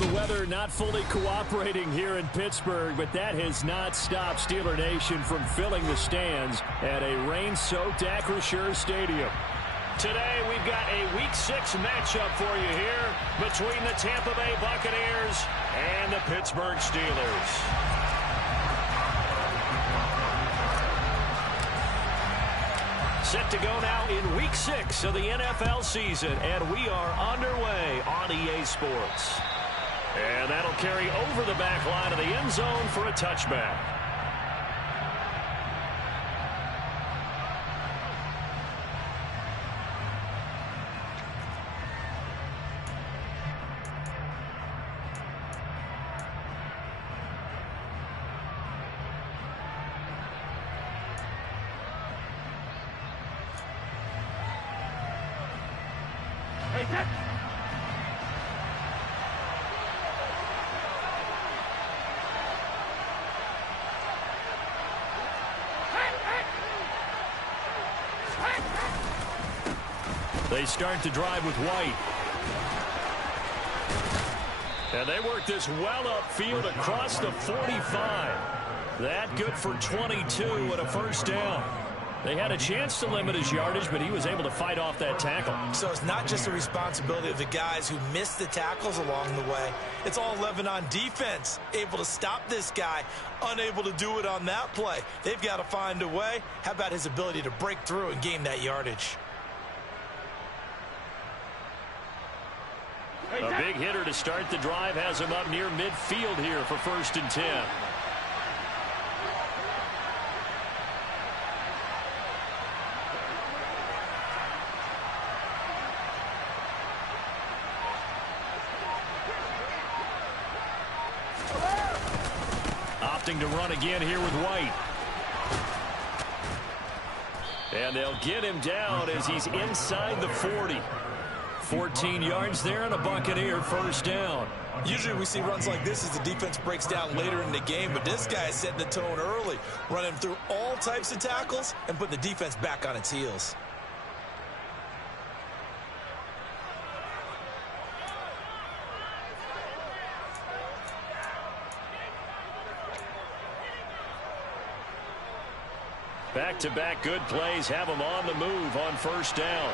the weather not fully cooperating here in Pittsburgh, but that has not stopped Steeler Nation from filling the stands at a rain-soaked Acrisure Stadium. Today, we've got a Week 6 matchup for you here between the Tampa Bay Buccaneers and the Pittsburgh Steelers. Set to go now in Week 6 of the NFL season, and we are underway on EA Sports. And that'll carry over the back line of the end zone for a touchback. They start to drive with White. And they work this well upfield across the 45. That good for 22 and a first down. They had a chance to limit his yardage, but he was able to fight off that tackle. So it's not just the responsibility of the guys who missed the tackles along the way. It's all 11 on defense, able to stop this guy, unable to do it on that play. They've got to find a way. How about his ability to break through and gain that yardage? A big hitter to start the drive has him up near midfield here for 1st and 10. Opting to run again here with White. And they'll get him down as he's inside the 40. 14 yards there and a Buccaneer first down. Usually we see runs like this as the defense breaks down later in the game, but this guy is setting the tone early, running through all types of tackles and putting the defense back on its heels. Back-to-back good plays have him on the move on first down.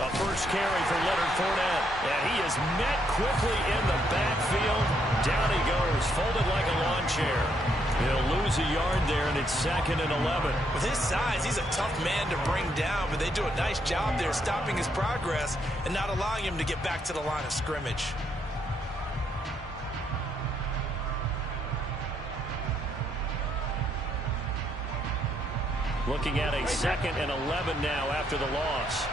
A first carry for Leonard Fournette. And he is met quickly in the backfield. Down he goes, folded like a lawn chair. He'll lose a yard there, and it's 2nd and 11. With his size, he's a tough man to bring down, but they do a nice job there stopping his progress and not allowing him to get back to the line of scrimmage. Looking at a 2nd and 11 now after the loss.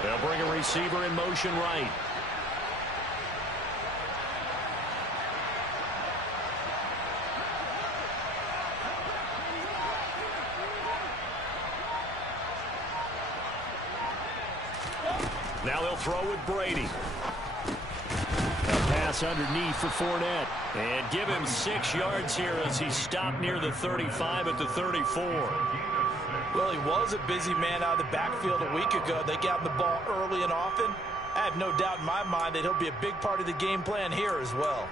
They'll bring a receiver in motion right. Now they'll throw with Brady. Pass underneath for Fournette. And give him 6 yards here as he stopped near the 35 at the 34. Well, he was a busy man out of the backfield a week ago. They got the ball early and often. I have no doubt in my mind that he'll be a big part of the game plan here as well.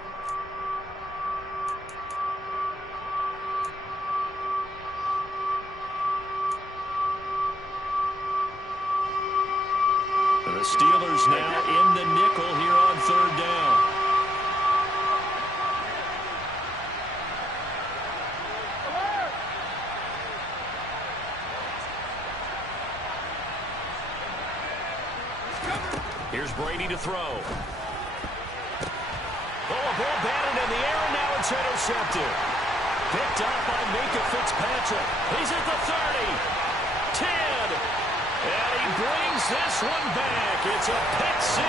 The Steelers now in the nickel here on 3rd down. Here's Brady to throw. Oh, a ball batted in the air, and now it's intercepted. Picked up by Minka Fitzpatrick. He's at the 30. 10. And he brings this one back. It's a pick 6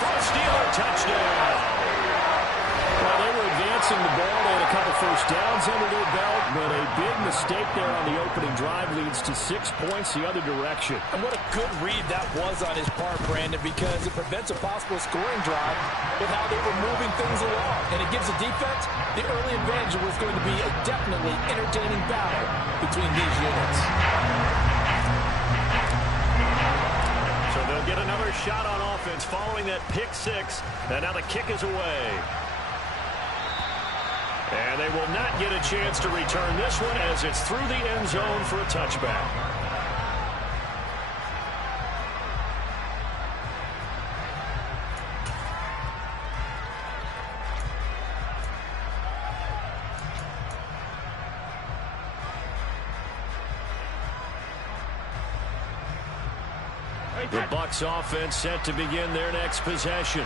for a Steeler touchdown. Well, they were advancing the ball. They had a couple first downs under their belt, but a big mistake there on the opening drive leads to 6 points the other direction. And what a good read that was on his part, Brandon, because it prevents a possible scoring drive with how they were moving things along. And it gives the defense the early advantage. Was going to be a definitely entertaining battle between these units. They'll get another shot on offense following that pick six. And now the kick is away. And they will not get a chance to return this one as it's through the end zone for a touchback. The Bucs offense set to begin their next possession.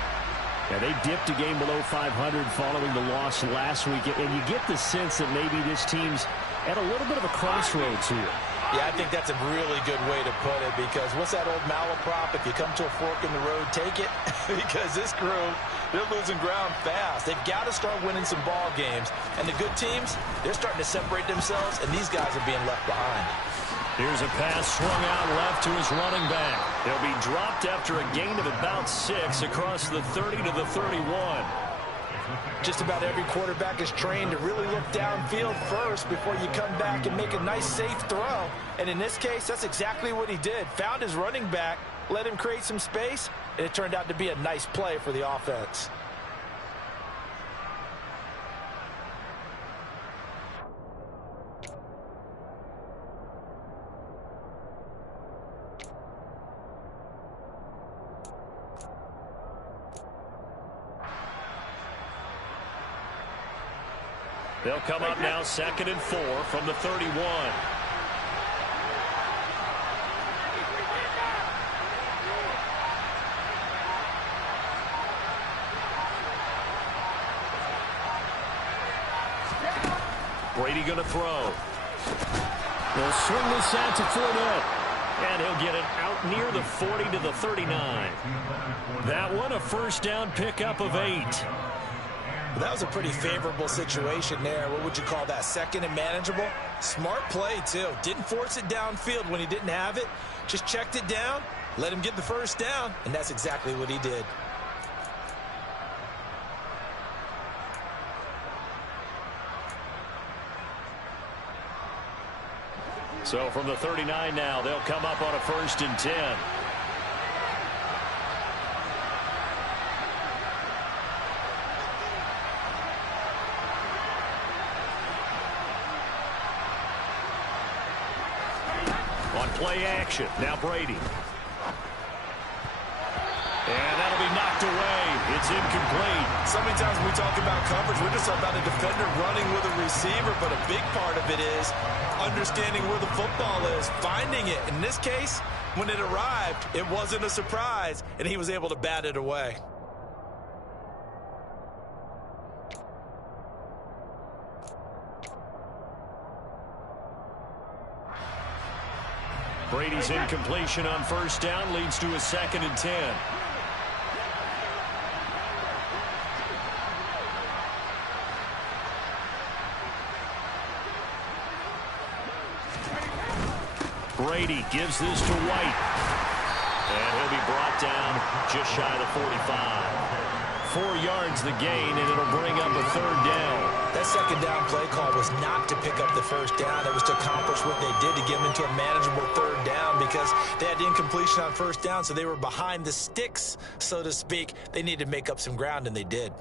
Yeah, they dipped a game below 500 following the loss last week, and you get the sense that maybe this team's at a little bit of a crossroads here. Yeah, I think that's a really good way to put it, because what's that old malaprop? If you come to a fork in the road, take it. Because this crew, they're losing ground fast. They've got to start winning some ball games. And the good teams, they're starting to separate themselves, and these guys are being left behind. Here's a pass swung out left to his running back. He'll be dropped after a gain of about 6 across the 30 to the 31. Just about every quarterback is trained to really look downfield first before you come back and make a nice, safe throw. And in this case, that's exactly what he did. Found his running back, let him create some space, and it turned out to be a nice play for the offense. They'll come up now 2nd and 4 from the 31. Brady going to throw. They'll swing this out to Fournette. And he'll get it out near the 40 to the 39. That one a first down pickup of 8. That was a pretty favorable situation there. What would you call that? 2nd and manageable? Smart play, too. Didn't force it downfield when he didn't have it. Just checked it down, let him get the first down, and that's exactly what he did. So from the 39 now, they'll come up on a 1st and 10. Play action. Now Brady. And that'll be knocked away. It's incomplete. So many times when we talk about coverage, we're just about a defender running with a receiver, but a big part of it is understanding where the football is, finding it. In this case, when it arrived, it wasn't a surprise, and he was able to bat it away. Brady's incompletion on 1st down leads to a 2nd and 10. Brady gives this to White. And he'll be brought down just shy of the 45. 4 yards the gain, and it'll bring up a 3rd down. That 2nd down play call was not to pick up the 1st down. It was to accomplish what they did, to get them into a manageable 3rd down, because they had the incompletion on 1st down, so they were behind the sticks, so to speak. They needed to make up some ground, and they did.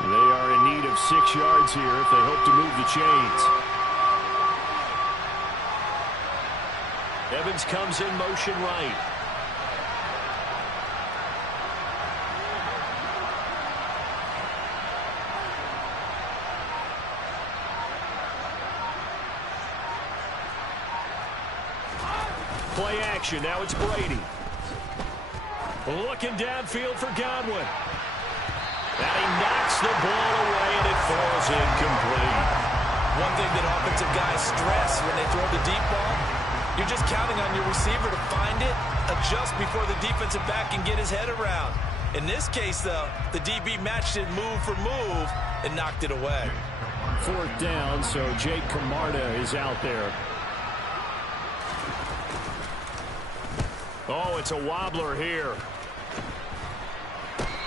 They are in need of 6 yards here if they hope to move the chains. Evans comes in motion right. Play action. Now it's Brady. Looking downfield for Godwin. And he knocks the ball away, and it falls incomplete. One thing that offensive guys stress when they throw the deep ball, you're just counting on your receiver to find it, adjust before the defensive back can get his head around. In this case, though, the DB matched it move for move and knocked it away. 4th down, so Jake Camarda is out there. Oh, it's a wobbler here.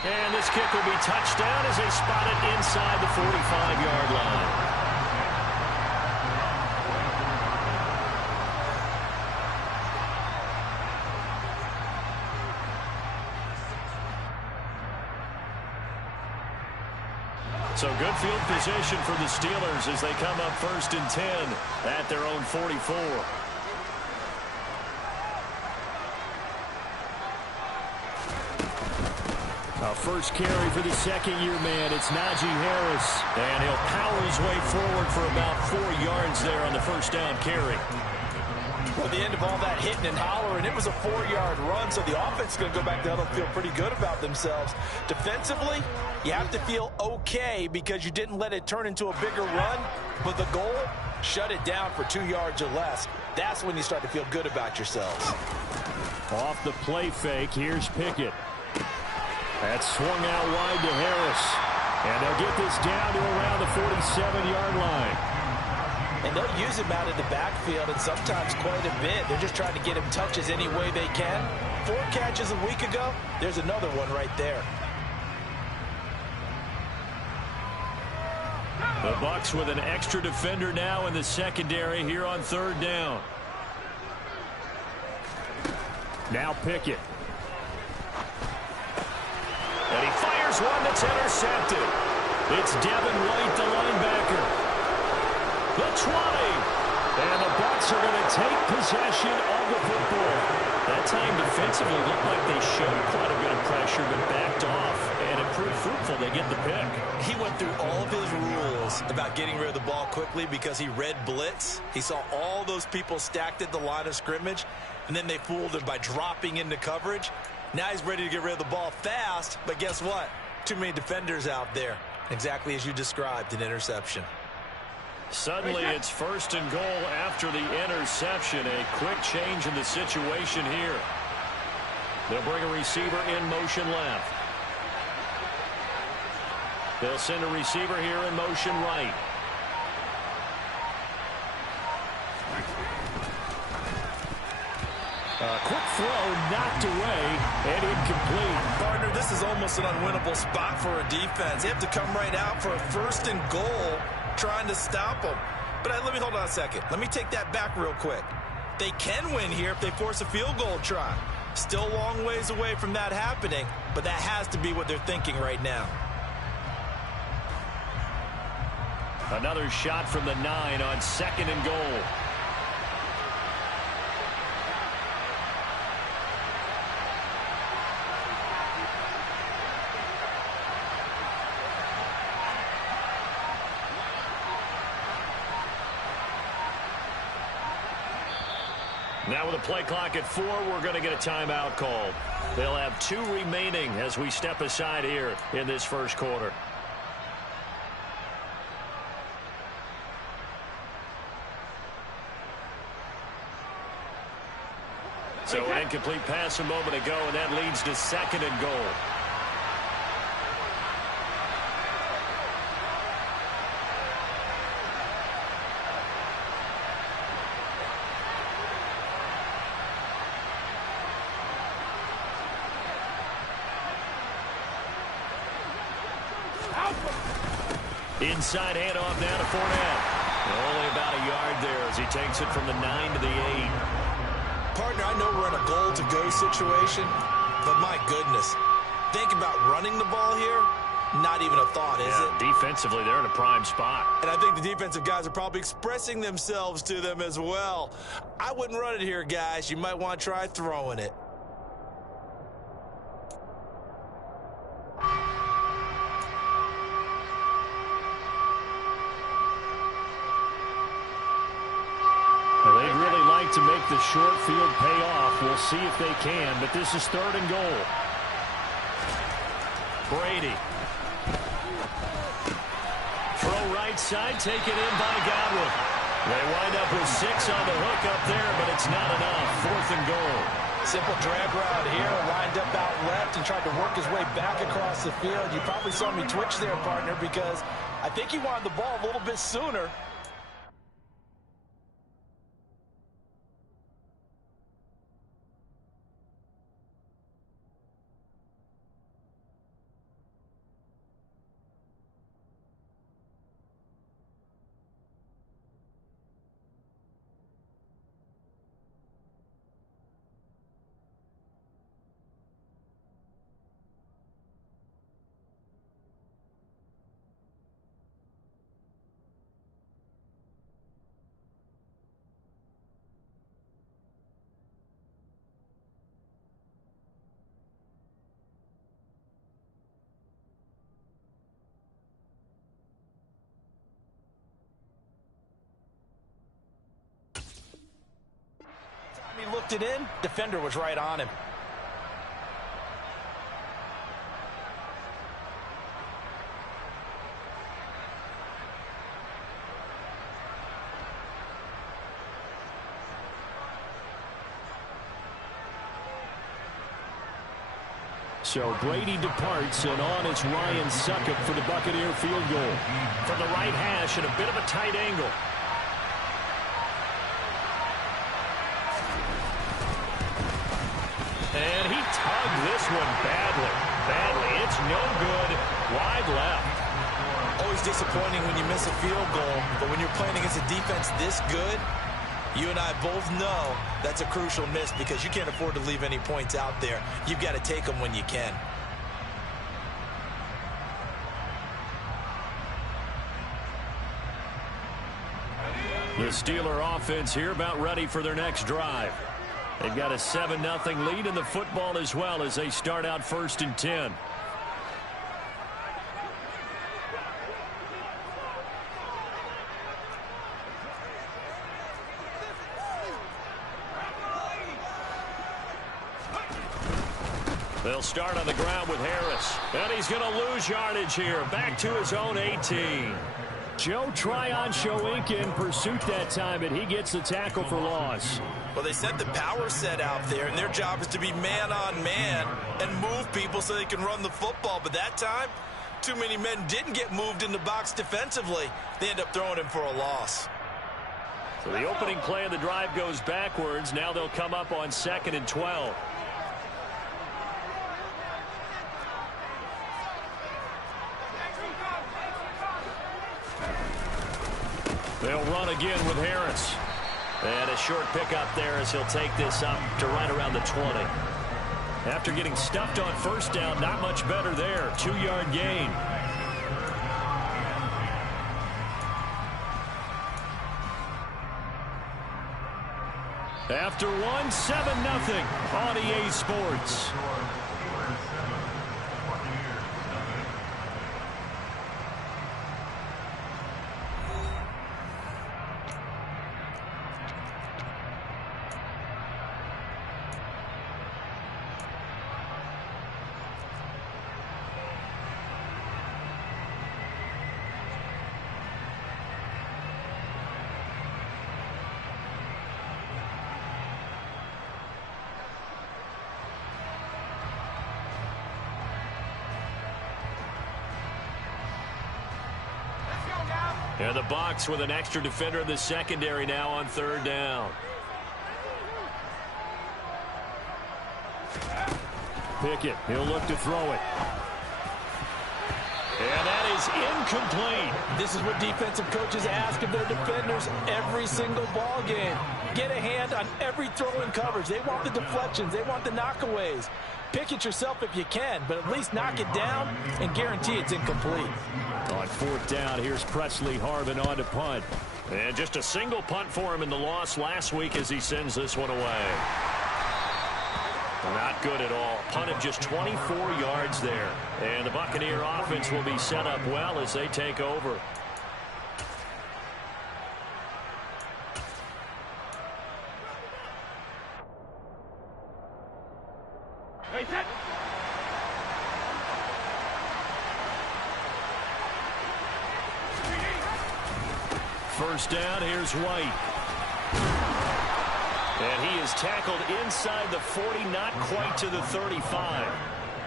And this kick will be touchdown as they spot it inside the 45-yard line. So good field position for the Steelers as they come up 1st and 10 at their own 44. A first carry for the second-year man. It's Najee Harris. And he'll power his way forward for about 4 yards there on the first down carry. At the end of all that hitting and hollering, it was a 4-yard run, so the offense is going to go back to huddle and feel pretty good about themselves. Defensively, you have to feel okay because you didn't let it turn into a bigger run, but the goal, shut it down for 2 yards or less. That's when you start to feel good about yourselves. Off the play fake, here's Pickett. That's swung out wide to Harris. And they'll get this down to around the 47-yard line. And they'll use him out of the backfield, and sometimes quite a bit. They're just trying to get him touches any way they can. 4 catches a week ago. There's another one right there. The Bucs with an extra defender now in the secondary here on 3rd down. Now Pickett. And he fires one that's intercepted. It's Devin White, the linebacker. The 20. And the Bucs are going to take possession of the football. That time defensively looked like they showed quite a bit of pressure but backed off. And it proved fruitful. They get the pick. He went through all of his rules about getting rid of the ball quickly because he read blitz. He saw all those people stacked at the line of scrimmage, and then they fooled him by dropping into coverage. Now he's ready to get rid of the ball fast, but guess what? Too many defenders out there. Exactly as you described, an interception. Suddenly it's 1st and goal after the interception. A quick change in the situation here. They'll bring a receiver in motion left. They'll send a receiver here in motion right. Quick throw knocked away and incomplete. Partner, this is almost an unwinnable spot for a defense. They have to come right out for a 1st and goal trying to stop them. But let me hold on a second. Let me take that back real quick. They can win here if they force a field goal try. Still a long ways away from that happening, but that has to be what they're thinking right now. Another shot from the 9 on 2nd and goal. Now with a play clock at 4, we're going to get a timeout called. They'll have 2 remaining as we step aside here in this first quarter. So an incomplete pass a moment ago, and that leads to 2nd and goal. Inside handoff now to Fournette. Only about a yard there as he takes it from the 9 to the 8. Partner, I know we're in a goal-to-go situation, but my goodness, think about running the ball here. Not even a thought, is it? Defensively, they're in a prime spot. And I think the defensive guys are probably expressing themselves to them as well. I wouldn't run it here, guys. You might want to try throwing it. They'd really like to make the short field pay off. We'll see if they can, but this is 3rd and goal. Brady. Throw right side, taken in by Godwin. They wind up with 6 on the hook up there, but it's not enough. 4th and goal. Simple drag route here, lined up out left and tried to work his way back across the field. You probably saw me twitch there, partner, because I think he wanted the ball a little bit sooner. tucked it in. Defender was right on him. So Brady departs, and on is Ryan Succop for the Buccaneer field goal. From the right hash at a bit of a tight angle. And he tugged this one badly. It's no good. Wide left. Always disappointing when you miss a field goal, but when you're playing against a defense this good, you and I both know that's a crucial miss because you can't afford to leave any points out there. You've got to take them when you can. The Steeler offense here about ready for their next drive. They've got a 7-0 lead in the football as well as they start out 1st and 10. They'll start on the ground with Harris. And he's going to lose yardage here. Back to his own 18. Joe Tryon-Shoyinka in pursuit that time, and he gets the tackle for loss. Well, they set the power set out there, and their job is to be man-on-man and move people so they can run the football. But that time, too many men didn't get moved in the box defensively. They end up throwing him for a loss. So the opening play of the drive goes backwards. Now they'll come up on 2nd and 12. They'll run again with Harris. And a short pickup there as he'll take this up to right around the 20. After getting stuffed on 1st down, not much better there. 2-yard gain. After one, 7-0 on EA Sports. And the Bucs with an extra defender in the secondary now on 3rd down. Pickett, he'll look to throw it. And that is incomplete. This is what defensive coaches ask of their defenders every single ball game. Get a hand on every throw in coverage. They want the deflections. They want the knockaways. Pick it yourself if you can, but at least knock it down and guarantee it's incomplete. On 4th down, here's Presley Harvin on to punt. And just a single punt for him in the loss last week as he sends this one away. Not good at all. Punt of just 24 yards there. And the Buccaneer offense will be set up well as they take over. First down, here's White. And he is tackled inside the 40, not quite to the 35.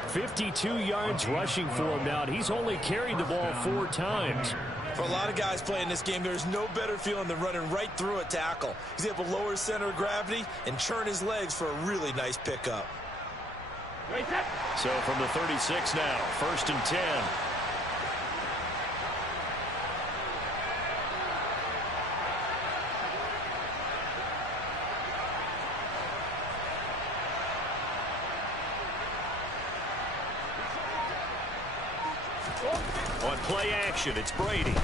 52 yards rushing for him now, and he's only carried the ball 4 times. For a lot of guys playing this game, there's no better feeling than running right through a tackle. He's able to lower his center of gravity and churn his legs for a really nice pickup. So from the 36 now, 1st and 10. On play action, it's Brady.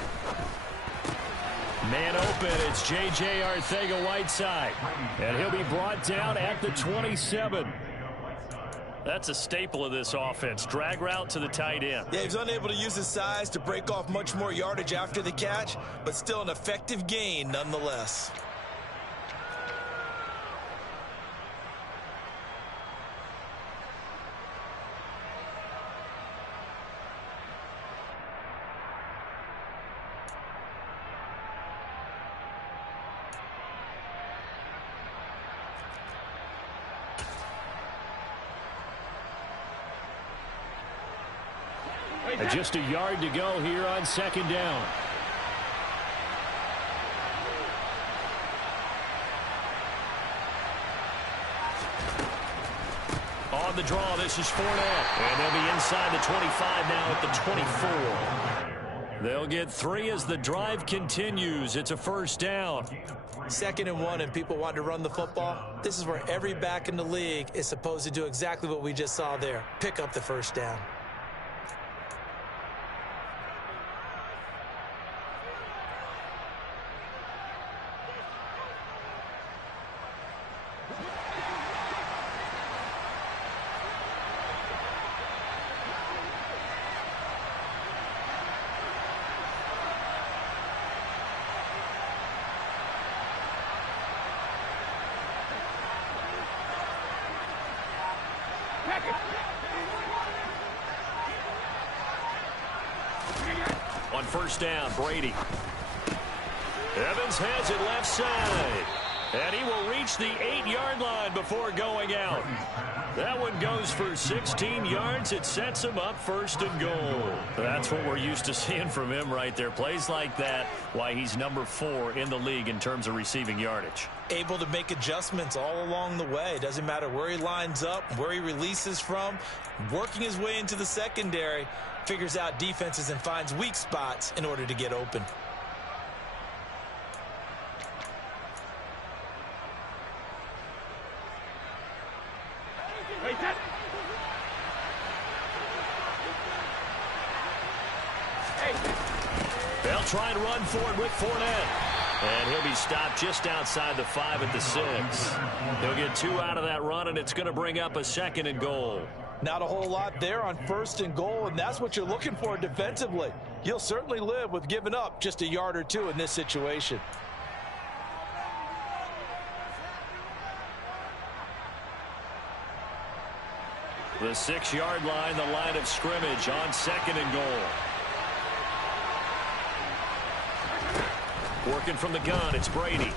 Man open, it's J.J. Arcega-Whiteside. And he'll be brought down at the 27. That's a staple of this offense. Drag route to the tight end. Yeah, he's unable to use his size to break off much more yardage after the catch, but still an effective gain nonetheless. Just a yard to go here on second down. On the draw, this is Fournette. And they'll be inside the 25 now at the 24. They'll get 3 as the drive continues. It's a first down. 2nd and 1, and people want to run the football. This is where every back in the league is supposed to do exactly what we just saw there. Pick up the first down. On first down, Brady. Evans has it left side. And he will reach the 8-yard line before going out. That one goes for 16 yards. It sets him up first and goal. That's what we're used to seeing from him right there. Plays like that, why he's number 4 in the league in terms of receiving yardage. Able to make adjustments all along the way. Doesn't matter where he lines up, where he releases from. Working his way into the secondary. Figures out defenses and finds weak spots in order to get open. They'll try and run for it with Fournette. And he'll be stopped just outside the 5 at the 6. He'll get 2 out of that run, and it's going to bring up a 2nd and goal. Not a whole lot there on 1st and goal, and that's what you're looking for defensively. You'll certainly live with giving up just a yard or 2 in this situation. The 6-yard line, the line of scrimmage on 2nd and goal. Working from the gun, it's Brady.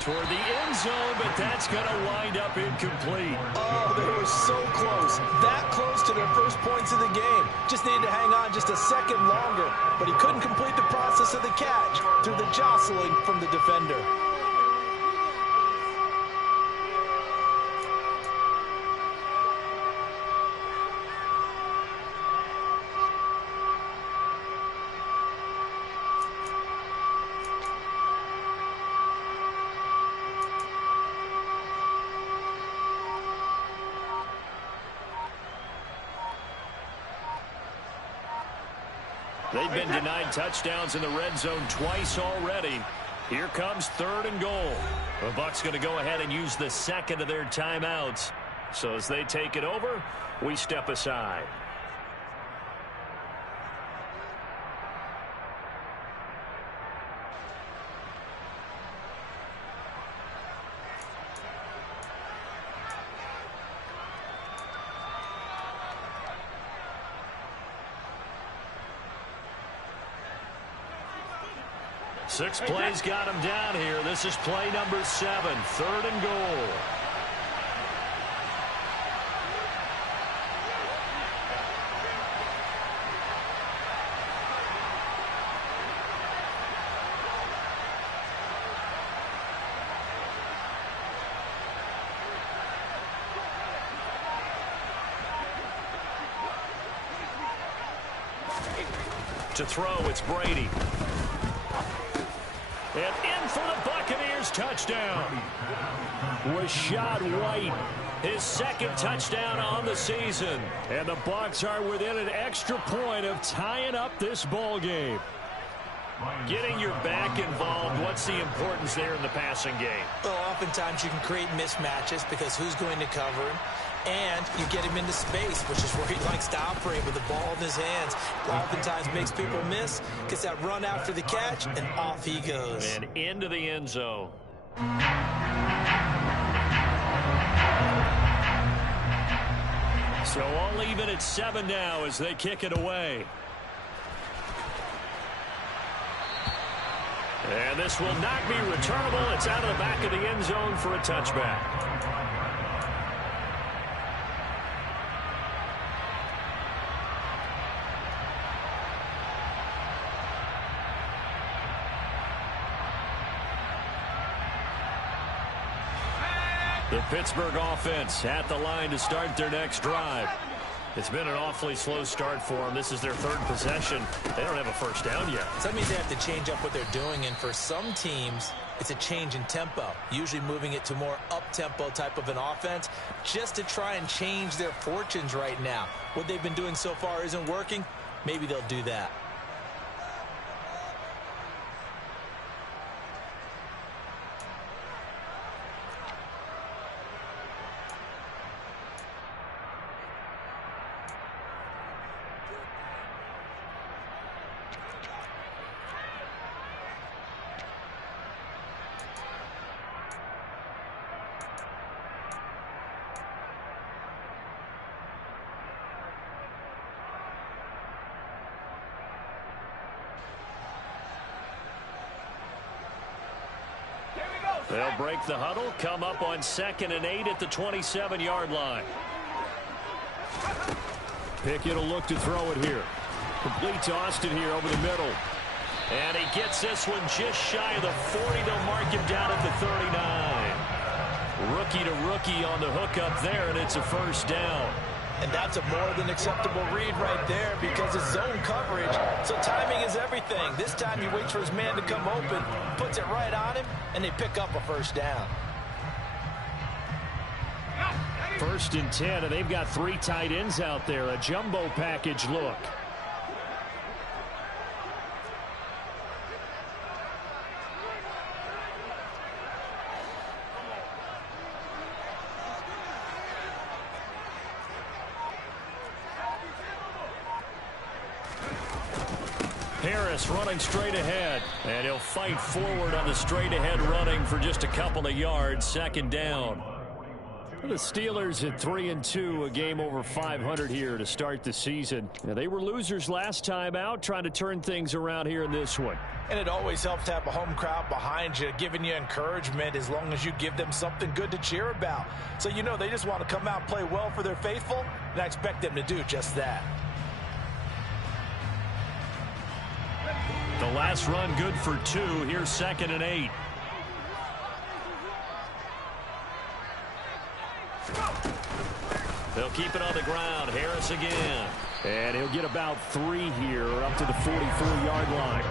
Toward the end zone, but that's going to wind up incomplete. Oh, they were so close. That close to their first points of the game. Just needed to hang on just a second longer, but he couldn't complete the process of the catch through the jostling from the defender. They've been denied touchdowns in the red zone twice already. Here comes 3rd and goal. The Bucs going to go ahead and use the 2nd of their timeouts. So as they take it over, we step aside. Six plays got him down here. This is play number 7, 3rd and goal. To throw, it's Brady. And in for the Buccaneers touchdown. Rashad White, his 2nd touchdown on the season. And the Bucs are within an extra point of tying up this ball game. Getting your back involved, what's the importance there in the passing game? Well, oftentimes you can create mismatches because who's going to cover him? And you get him into space, which is where he likes to operate with the ball in his hands. Oftentimes makes people miss, gets that run after the catch, and off he goes. And into the end zone. So all even at 7 now as they kick it away. And this will not be returnable. It's out of the back of the end zone for a touchback. The Pittsburgh offense at the line to start their next drive. It's been an awfully slow start for them. This is their third possession. They don't have a first down yet. So that means they have to change up what they're doing, and for some teams, it's a change in tempo, usually moving it to more up-tempo type of an offense just to try and change their fortunes right now. What they've been doing so far isn't working. Maybe they'll do that. They'll break the huddle, come up on 2nd and 8 at the 27-yard line. Pickett will look to throw it here. Complete to Austin here over the middle. And he gets this one just shy of the 40. They'll mark him down at the 39. Rookie to rookie on the hook up there, and it's a first down. And that's a more than acceptable read right there because it's zone coverage, so timing is everything. This time he waits for his man to come open, puts it right on him, and they pick up a first down. 1st and 10, and they've got 3 tight ends out there. A jumbo package look. Harris running straight ahead, and he'll fight forward on the straight ahead running for just a couple of yards. 2nd down. The Steelers at 3-2, a game over 500 here to start the season. Now, they were losers last time out, trying to turn things around here in this one. And it always helps to have a home crowd behind you, giving you encouragement as long as you give them something good to cheer about. So you know they just want to come out and play well for their faithful, and I expect them to do just that. The last run good for 2. Here's 2nd and 8. They'll keep it on the ground. Harris again. And he'll get about 3 here up to the 44-yard line.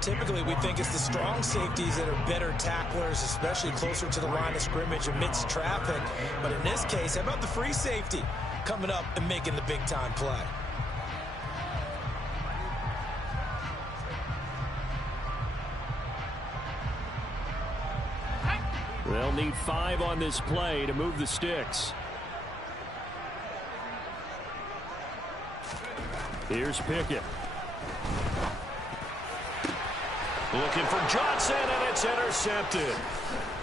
Typically, we think it's the strong safeties that are better tacklers, especially closer to the line of scrimmage amidst traffic. But in this case, how about the free safety coming up and making the big-time play? They'll need 5 on this play to move the sticks. Here's Pickett. Looking for Johnson, and it's intercepted.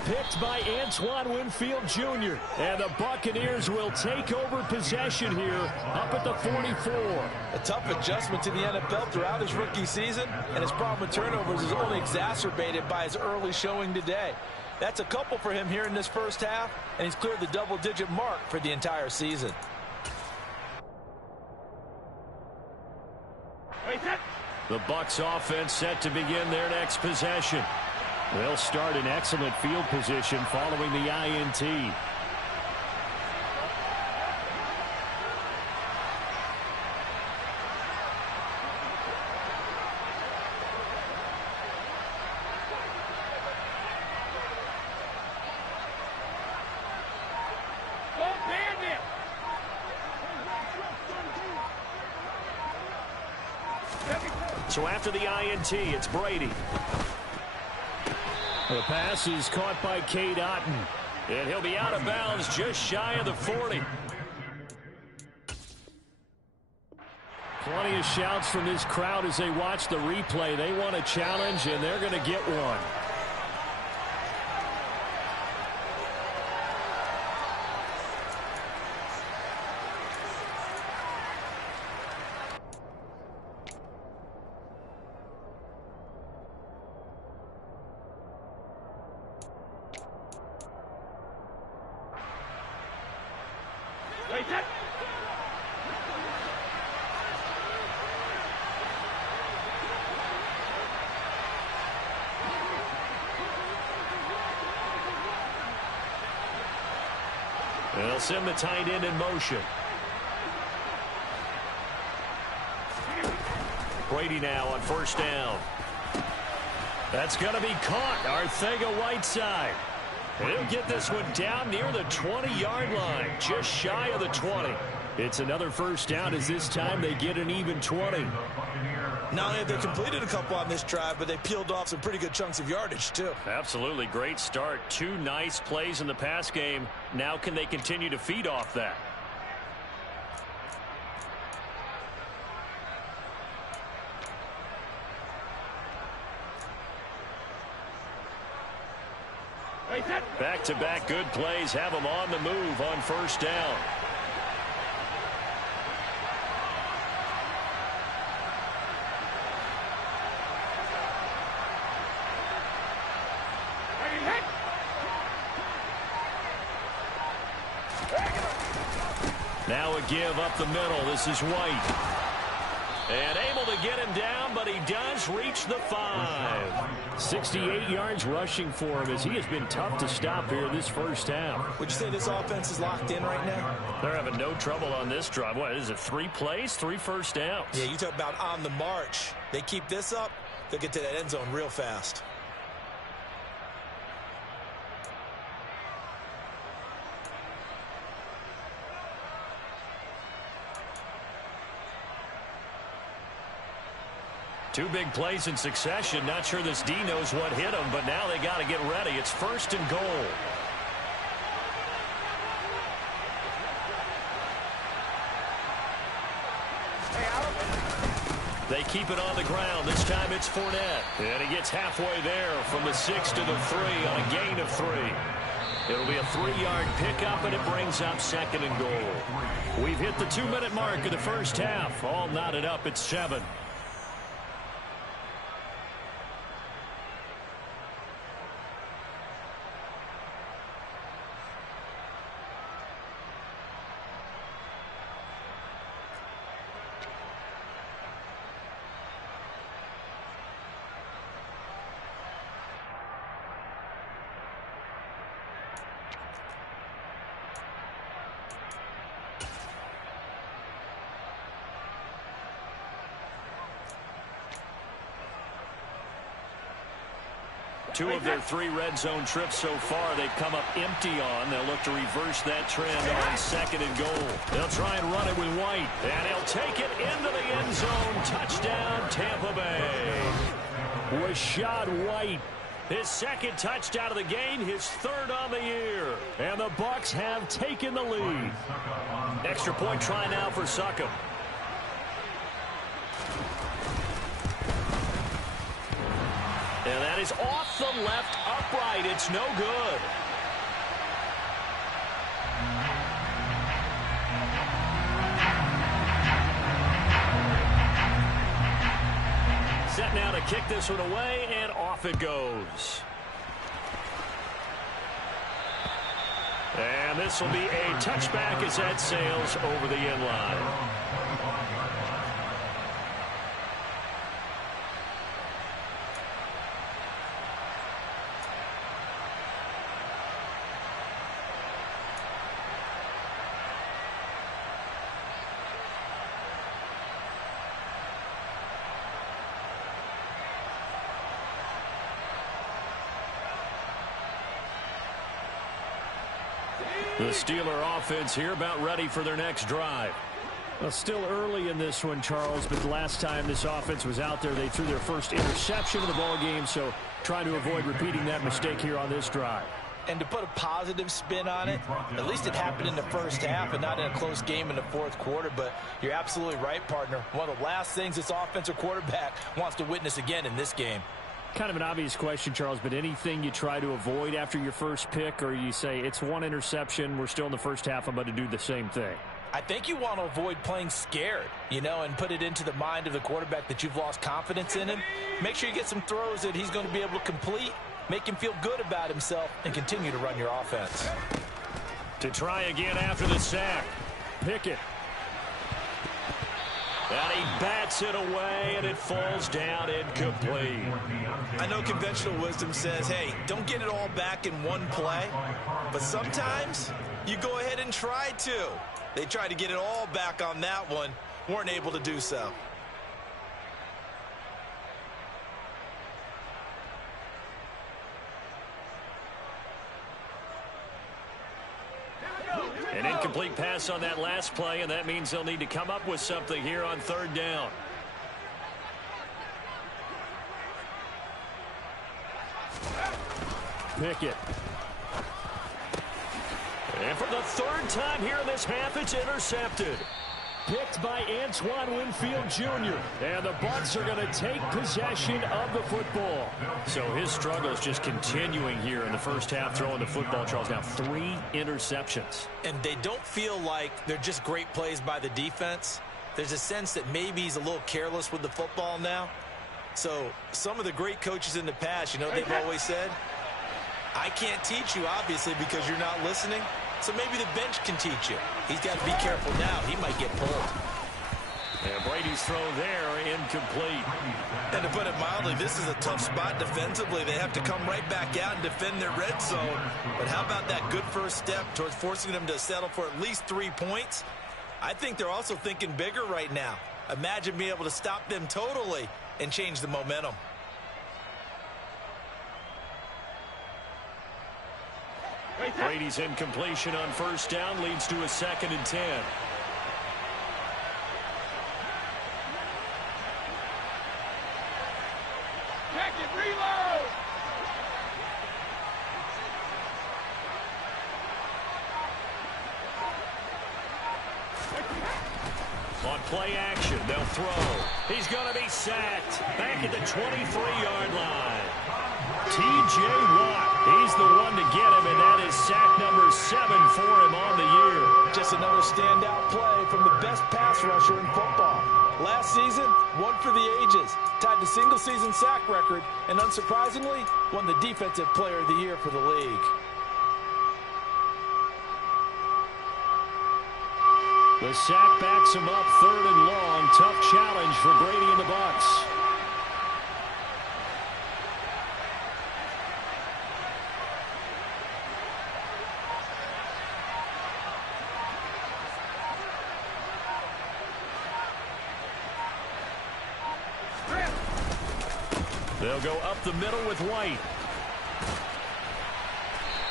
Picked by Antoine Winfield Jr. And the Buccaneers will take over possession here up at the 44. A tough adjustment to the NFL throughout his rookie season, and his problem with turnovers is only exacerbated by his early showing today. That's a couple for him here in this first half, and he's cleared the double-digit mark for the entire season. The Bucs offense set to begin their next possession. They'll start in excellent field position following the INT. So after the INT, it's Brady. The pass is caught by Cade Otton. And he'll be out of bounds just shy of the 40. Plenty of shouts from this crowd as they watch the replay. They want a challenge, and they're going to get one. They'll send the tight end in motion. Brady now on first down. That's going to be caught. Arcega-Whiteside. He'll get this one down near the 20-yard line, just shy of the 20. It's another first down as this time they get an even 20. Not only have they completed a couple on this drive, but they peeled off some pretty good chunks of yardage, too. Absolutely great start. 2 nice plays in the pass game. Now can they continue to feed off that? Back-to-back good plays have them on the move on first down. Now a give up the middle. This is White. And able to get him down, but he does reach the 5. 68 yards rushing for him as he has been tough to stop here this first half. Would you say this offense is locked in right now? They're having no trouble on this drive. What is it, 3 plays, 3 first downs? Yeah, you talk about on the march. They keep this up, they'll get to that end zone real fast. Two big plays in succession. Not sure this D knows what hit him, but now they got to get ready. It's first and goal. They keep it on the ground. This time it's Fournette. And he gets halfway there from the 6 to the 3 on a gain of 3. It'll be a 3-yard pickup, and it brings up second and goal. We've hit the 2-minute mark of the first half. All knotted up at 7. Two of their 3 red zone trips so far they've come up empty on. They'll look to reverse that trend on second and goal. They'll try and run it with White. And he'll take it into the end zone. Touchdown, Tampa Bay. Rashad White. His second touchdown of the game, his 3rd on the year. And the Bucs have taken the lead. Extra point try now for Succop. And that is off the left upright. It's no good. Set now to kick this one away, and off it goes. And this will be a touchback as that sails over the end line. The Steeler offense here about ready for their next drive. Well, still early in this one, Charles, but the last time this offense was out there, they threw their first interception of the ball game, so trying to avoid repeating that mistake here on this drive. And to put a positive spin on it, at least it happened in the first half and not in a close game in the 4th quarter, but you're absolutely right, partner. One of the last things this offensive quarterback wants to witness again in this game. Kind of an obvious question, Charles, but anything you try to avoid after your first pick, or you say it's 1 interception, we're still in the first half, I'm going to do the same thing? I think you want to avoid playing scared, and put it into the mind of the quarterback that you've lost confidence in him. Make sure you get some throws that he's going to be able to complete, make him feel good about himself, and continue to run your offense. To try again after the sack, Pickett. And he bats it away, and it falls down incomplete. I know conventional wisdom says, hey, don't get it all back in one play. But sometimes You go ahead and try to. They tried to get it all back on that one. Weren't able to do so. An incomplete pass on that last play, and that means they'll need to come up with something here on third down. Pickett. And for the third time here in this half, it's intercepted. Picked by Antoine Winfield Jr. And the Bucs are going to take possession of the football. So his struggle is just continuing here in the first half, throwing the football. Charles, now 3 interceptions. And they don't feel like they're just great plays by the defense. There's a sense that maybe he's a little careless with the football now. So some of the great coaches in the past, you know, they've always said, I can't teach you, obviously, because you're not listening. So maybe the bench can teach you. He's got to be careful now. He might get pulled. And Brady's throw there, incomplete. And to put it mildly, this is a tough spot defensively. They have to come right back out and defend their red zone. But how about that good first step towards forcing them to settle for at least 3 points? I think they're also thinking bigger right now. Imagine being able to stop them totally and change the momentum. Brady's incompletion on first down leads to a 2nd and 10. Check it, reload! On play action, they'll throw. He's going to be sacked. Back at the 23-yard line. T.J. Watt. He's the one to get him, and that is sack number 7 for him on the year. Just another standout play from the best pass rusher in football. Last season, one for the ages. Tied the single-season sack record, and unsurprisingly, won the Defensive Player of the Year for the league. The sack backs him up 3rd and long. Tough challenge for Brady and the Bucs. They'll go up the middle with White.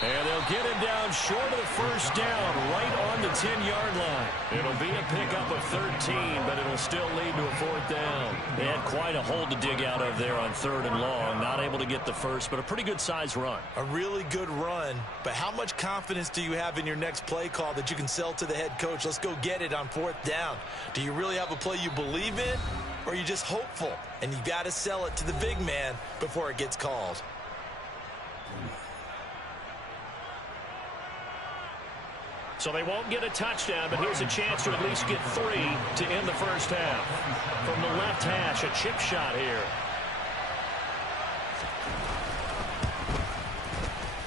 And they'll get him down short of the first down, right on the 10-yard line. It'll be a pickup of 13, but it'll still lead to a 4th down. They had quite a hole to dig out of there on 3rd and long. Not able to get the first, but a pretty good-sized run. A really good run, but how much confidence do you have in your next play call that you can sell to the head coach? Let's go get it on 4th down. Do you really have a play you believe in, or are you just hopeful? And you got to sell it to the big man before it gets called. So they won't get a touchdown, but here's a chance to at least get 3 to end the first half. From the left hash, a chip shot here.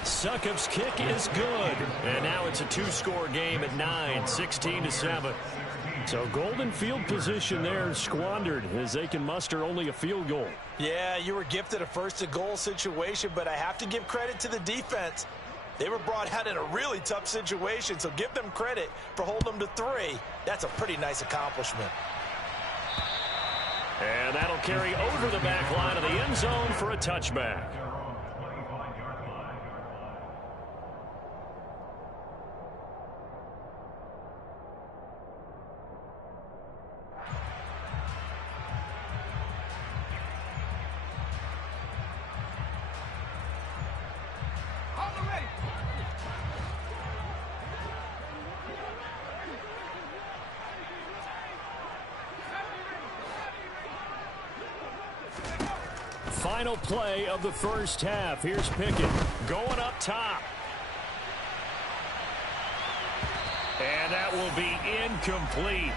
Succop's kick is good. And now it's a 2-score game at 9, 16-7. So golden field position there squandered as they can muster only a field goal. Yeah, you were gifted a first-to-goal situation, but I have to give credit to the defense. They were brought out in a really tough situation, so give them credit for holding them to 3. That's a pretty nice accomplishment. And that'll carry over the back line of the end zone for a touchback. Final play of the first half. Here's Pickett going up top. And that will be incomplete.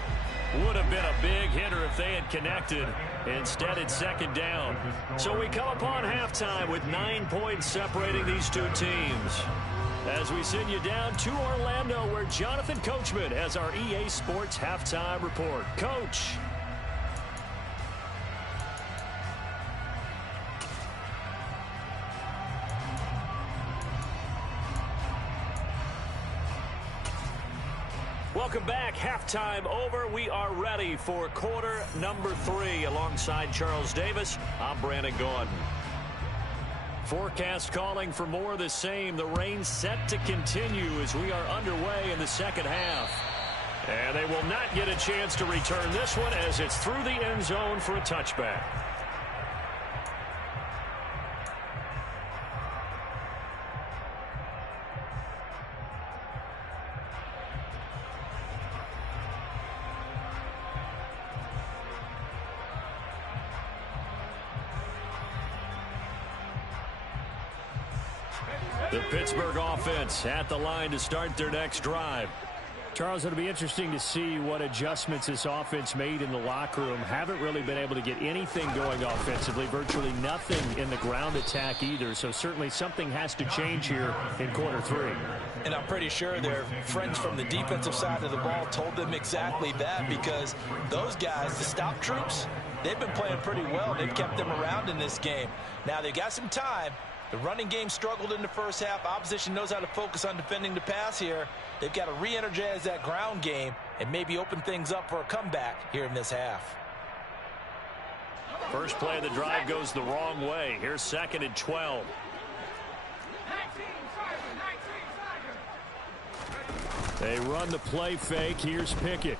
Would have been a big hitter if they had connected. Instead, it's 2nd down. So we come upon halftime with 9 points separating these two teams. As we send you down to Orlando, where Jonathan Coachman has our EA Sports halftime report. Coach. Welcome back. Halftime over. We are ready for quarter number 3. Alongside Charles Davis, I'm Brandon Gaudin. Forecast calling for more of the same. The rain set to continue as we are underway in the second half. And they will not get a chance to return this one as it's through the end zone for a touchback. The Pittsburgh offense at the line to start their next drive. Charles, it'll be interesting to see what adjustments this offense made in the locker room. Haven't really been able to get anything going offensively, virtually nothing in the ground attack either. So certainly something has to change here in quarter 3. And I'm pretty sure their friends from the defensive side of the ball told them exactly that, because those guys, the stop troops, they've been playing pretty well. They've kept them around in this game. Now they've got some time. The running game struggled in the first half. Opposition knows how to focus on defending the pass here. They've got to re-energize that ground game and maybe open things up for a comeback here in this half. First play of the drive goes the wrong way. Here's 2nd and 12. They run the play fake. Here's Pickett.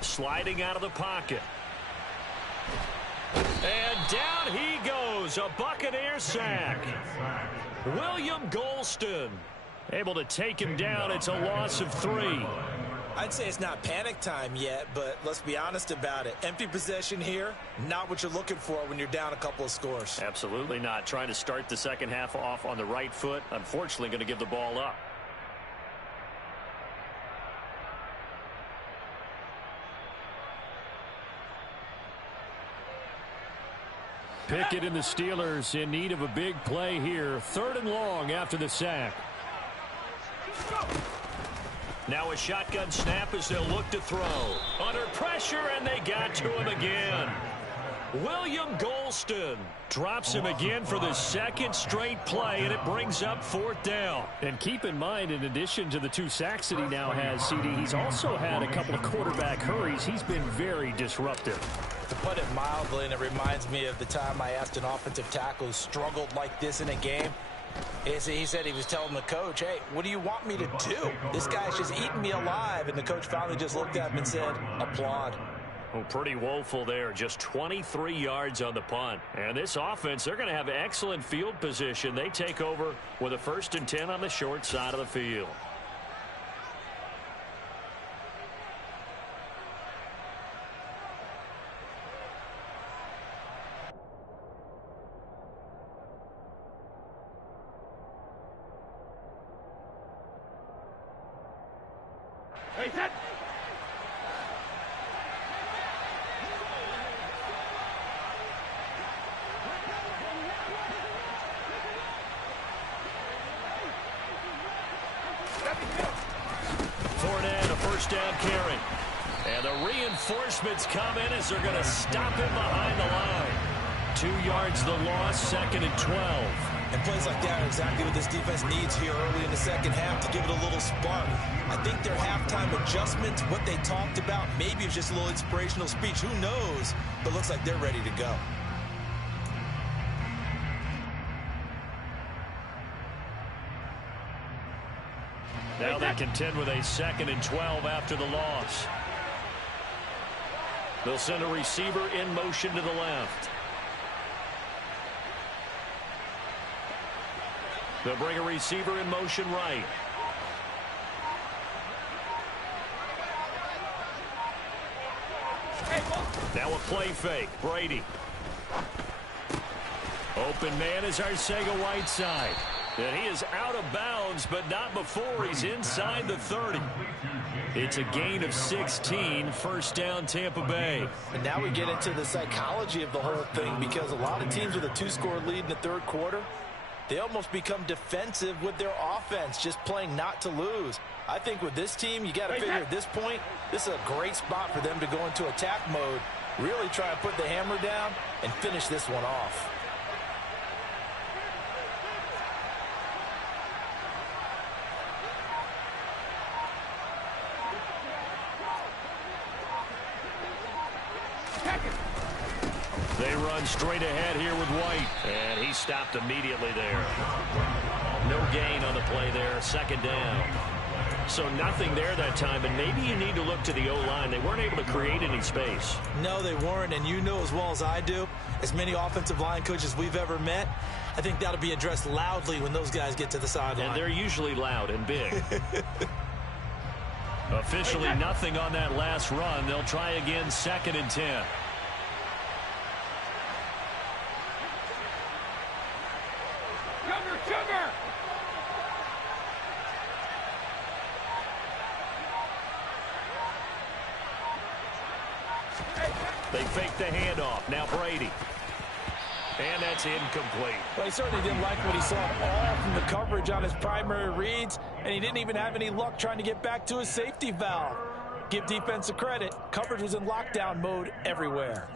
Sliding out of the pocket. And down he goes. A Buccaneers sack. William Golston able to take him down. It's a loss of 3. I'd say it's not panic time yet, but let's be honest about it. Empty possession here, not what you're looking for when you're down a couple of scores. Absolutely not. Trying to start the second half off on the right foot. Unfortunately, going to give the ball up. Pickett and the Steelers in need of a big play here. 3rd and long after the sack. Now a shotgun snap as they'll look to throw. Under pressure, and they got to him again. William Golston drops him again for the 2nd straight play, and it brings up 4th down. And keep in mind, in addition to the 2 sacks that he now has, CD, he's also had a couple of quarterback hurries. He's been very disruptive. To put it mildly, and it reminds me of the time I asked an offensive tackle who struggled like this in a game. He said he was telling the coach, hey, what do you want me to do? This guy's just eating me alive. And the coach finally just looked at him and said, applaud. Well, pretty woeful there. Just 23 yards on the punt. And this offense, they're going to have excellent field position. They take over with a 1st and 10 on the short side of the field. Hey, set. Fournette, a 1st down carry. And the reinforcements come in as they're going to stop him behind the line. 2 yards the loss, 2nd and 12. And plays like that are exactly what this defense needs here early in the second half to give it a little spark. I think their halftime adjustments, what they talked about, maybe it's just a little inspirational speech. Who knows? But looks like they're ready to go. Now they contend with a 2nd and 12 after the loss. They'll send a receiver in motion to the left. They'll bring a receiver in motion right. Now a play fake. Brady. Open man is Arcega-Whiteside. And he is out of bounds, but not before he's inside the 30. It's a gain of 16, 1st down Tampa Bay. And now we get into the psychology of the whole thing, because a lot of teams with a 2-score lead in the 3rd quarter, they almost become defensive with their offense, just playing not to lose. I think with this team, you got to figure at this point, this is a great spot for them to go into attack mode, really try and put the hammer down and finish this one off. run straight ahead here with White. And he stopped immediately there. No gain on the play there. Second down. So nothing there that time, and maybe you need to look to the O-line. They weren't able to create any space. No, they weren't, and you know as well as I do, as many offensive line coaches we've ever met, I think that'll be addressed loudly when those guys get to the sideline. And they're usually loud and big. Officially nothing on that last run. They'll try again, 2nd and 10. Sugar! They fake the handoff. Now Brady. And that's incomplete. Well, he certainly didn't like what he saw at all from the coverage on his primary reads, and he didn't even have any luck trying to get back to his safety valve. Give defense a credit. Coverage was in lockdown mode everywhere.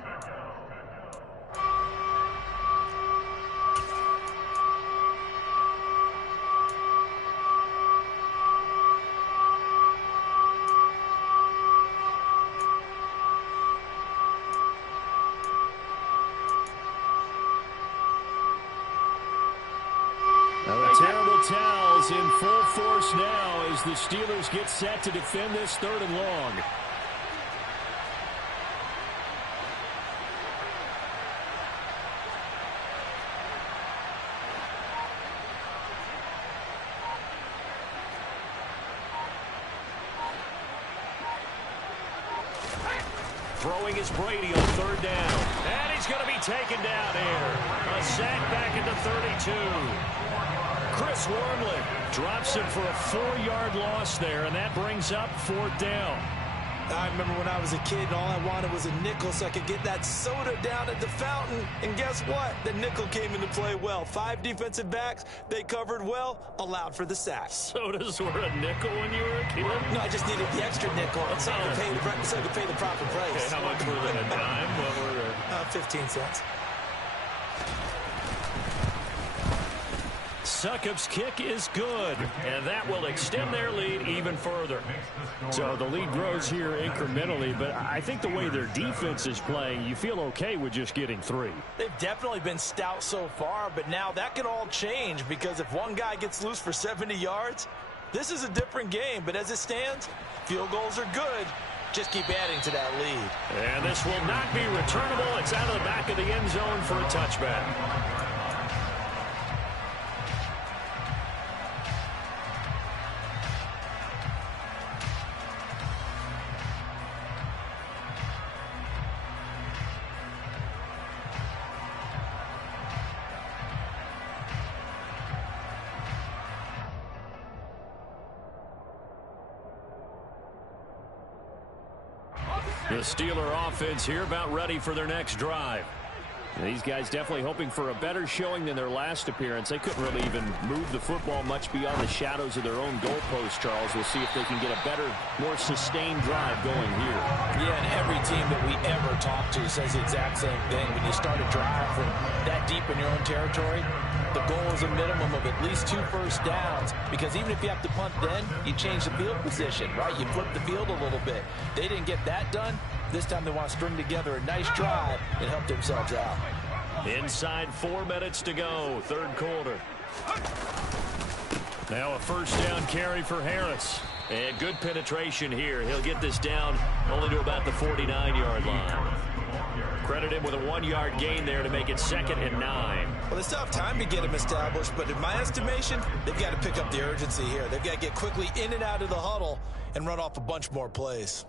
Terrible towels in full force now as the Steelers get set to defend this 3rd and long. Throwing is Brady on 3rd down. And he's going to be taken down here. A sack back at the 32. Chris Wormley drops him for a 4-yard loss there, and that brings up 4th down. I remember when I was a kid and all I wanted was a nickel so I could get that soda down at the fountain. And guess what? The nickel came into play well. 5 defensive backs, they covered well, allowed for the sack. Sodas were a nickel when you were a kid? No, I just needed the extra nickel so I could pay the proper price. Okay, how much were they? A dime? What were they? 15 cents. Succop's kick is good, and that will extend their lead even further. So the lead grows here incrementally, but I think the way their defense is playing, you feel okay with just getting 3. They've definitely been stout so far, but now that could all change because if one guy gets loose for 70 yards, this is a different game. But as it stands, field goals are good. Just keep adding to that lead. And this will not be returnable. It's out of the back of the end zone for a touchback. The Steeler offense here about ready for their next drive. These guys definitely hoping for a better showing than their last appearance. They couldn't really even move the football much beyond the shadows of their own goalpost, Charles. We'll see if they can get a better, more sustained drive going here. Yeah, and every team that we ever talk to says the exact same thing. When you start a drive from that deep in your own territory, the goal is a minimum of at least 2 first downs, because even if you have to punt then, you change the field position, right? You flip the field a little bit. They didn't get that done. This time they want to string together a nice drive and help themselves out. Inside 4 minutes to go, 3rd quarter. Now a first down carry for Harris. And good penetration here. He'll get this down only to about the 49-yard line. Credit him with a 1-yard gain there to make it 2nd and 9. Well, they still have time to get him established, but in my estimation, they've got to pick up the urgency here. They've got to get quickly in and out of the huddle and run off a bunch more plays.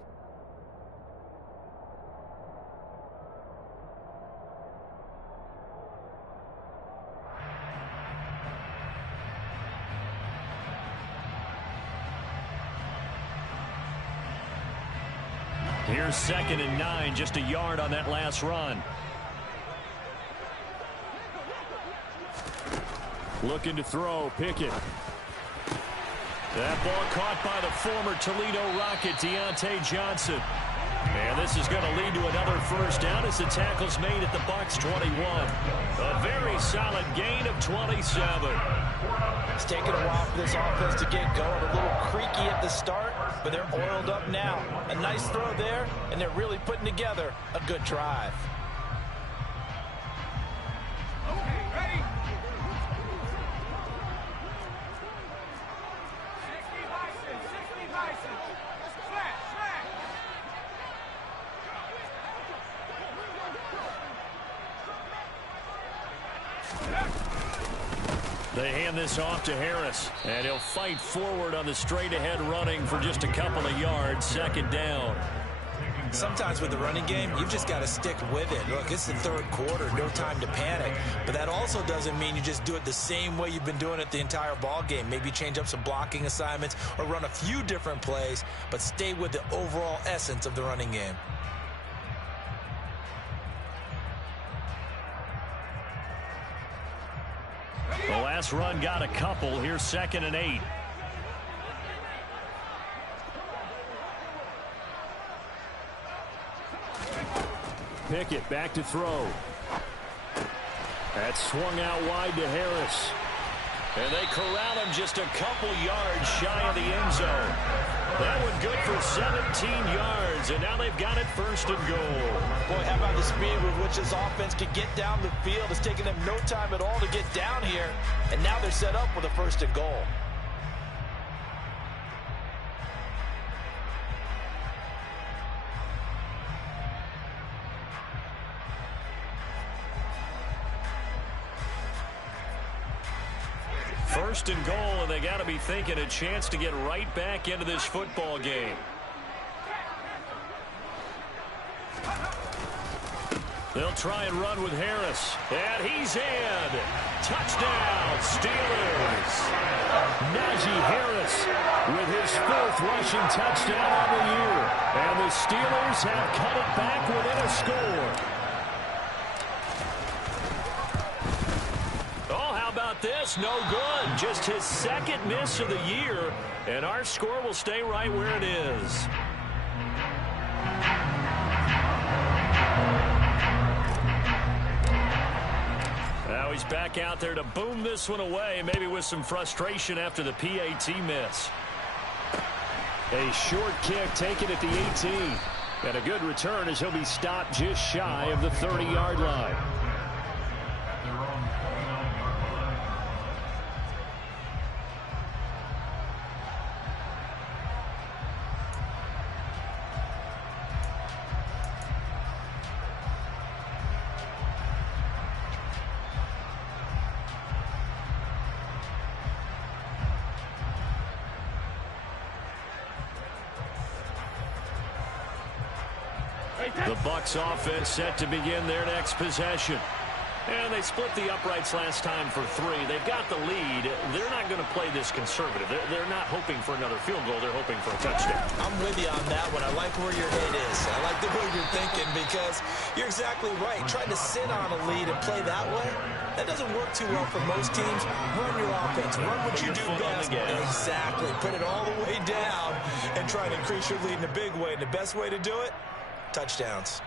Here's 2nd and 9, just a yard on that last run. Looking to throw, Pickett. That ball caught by the former Toledo Rocket, Deontay Johnson. And this is going to lead to another first down as the tackle's made at the Bucs 21. A very solid gain of 27. It's taken a while for this offense to get going. A little creaky at the start, but they're oiled up now. A nice throw there, and they're really putting together a good drive. They hand this off to Harris, and he'll fight forward on the straight-ahead running for just a couple of yards. Second down. Sometimes with the running game, you've just got to stick with it. Look, it's the third quarter, no time to panic. But that also doesn't mean you just do it the same way you've been doing it the entire ball game. Maybe change up some blocking assignments or run a few different plays, but stay with the overall essence of the running game. The last run got a couple. Here's 2nd and 8. Pickett back to throw. That's swung out wide to Harris. And they corral him just a couple yards shy of the end zone. That one good for 17 yards, and now they've got it 1st and goal. Boy, how about the speed with which this offense can get down the field? It's taken them no time at all to get down here, and now they're set up with a 1st and goal. First and goal, and they got to be thinking a chance to get right back into this football game. They'll try and run with Harris, and he's in. Touchdown, Steelers. Najee Harris with his 4th rushing touchdown of the year, and the Steelers have cut it back within a score. This no good. Just his 2nd miss of the year, and our score will stay right where it is. Now he's back out there to boom this one away, maybe with some frustration after the PAT miss. A short kick taken at the 18, and a good return as he'll be stopped just shy of the 30-yard line. The Bucs offense set to begin their next possession. And they split the uprights last time for 3. They've got the lead. They're not going to play this conservative. They're not hoping for another field goal. They're hoping for a touchdown. I'm with you on that one. I like where your head is. I like the way you're thinking because you're exactly right. Trying to sit on a lead and play that way, that doesn't work too well for most teams. Run your offense. Run what you do best. Exactly. Put it all the way down and try to increase your lead in a big way. And the best way to do it, touchdowns.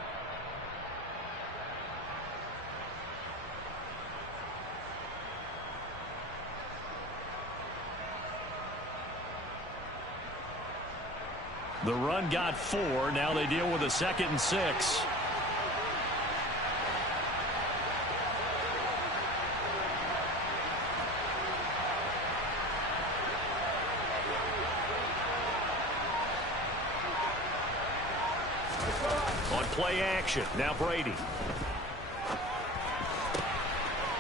The run got 4. Now they deal with a 2nd and 6. On play action, now Brady.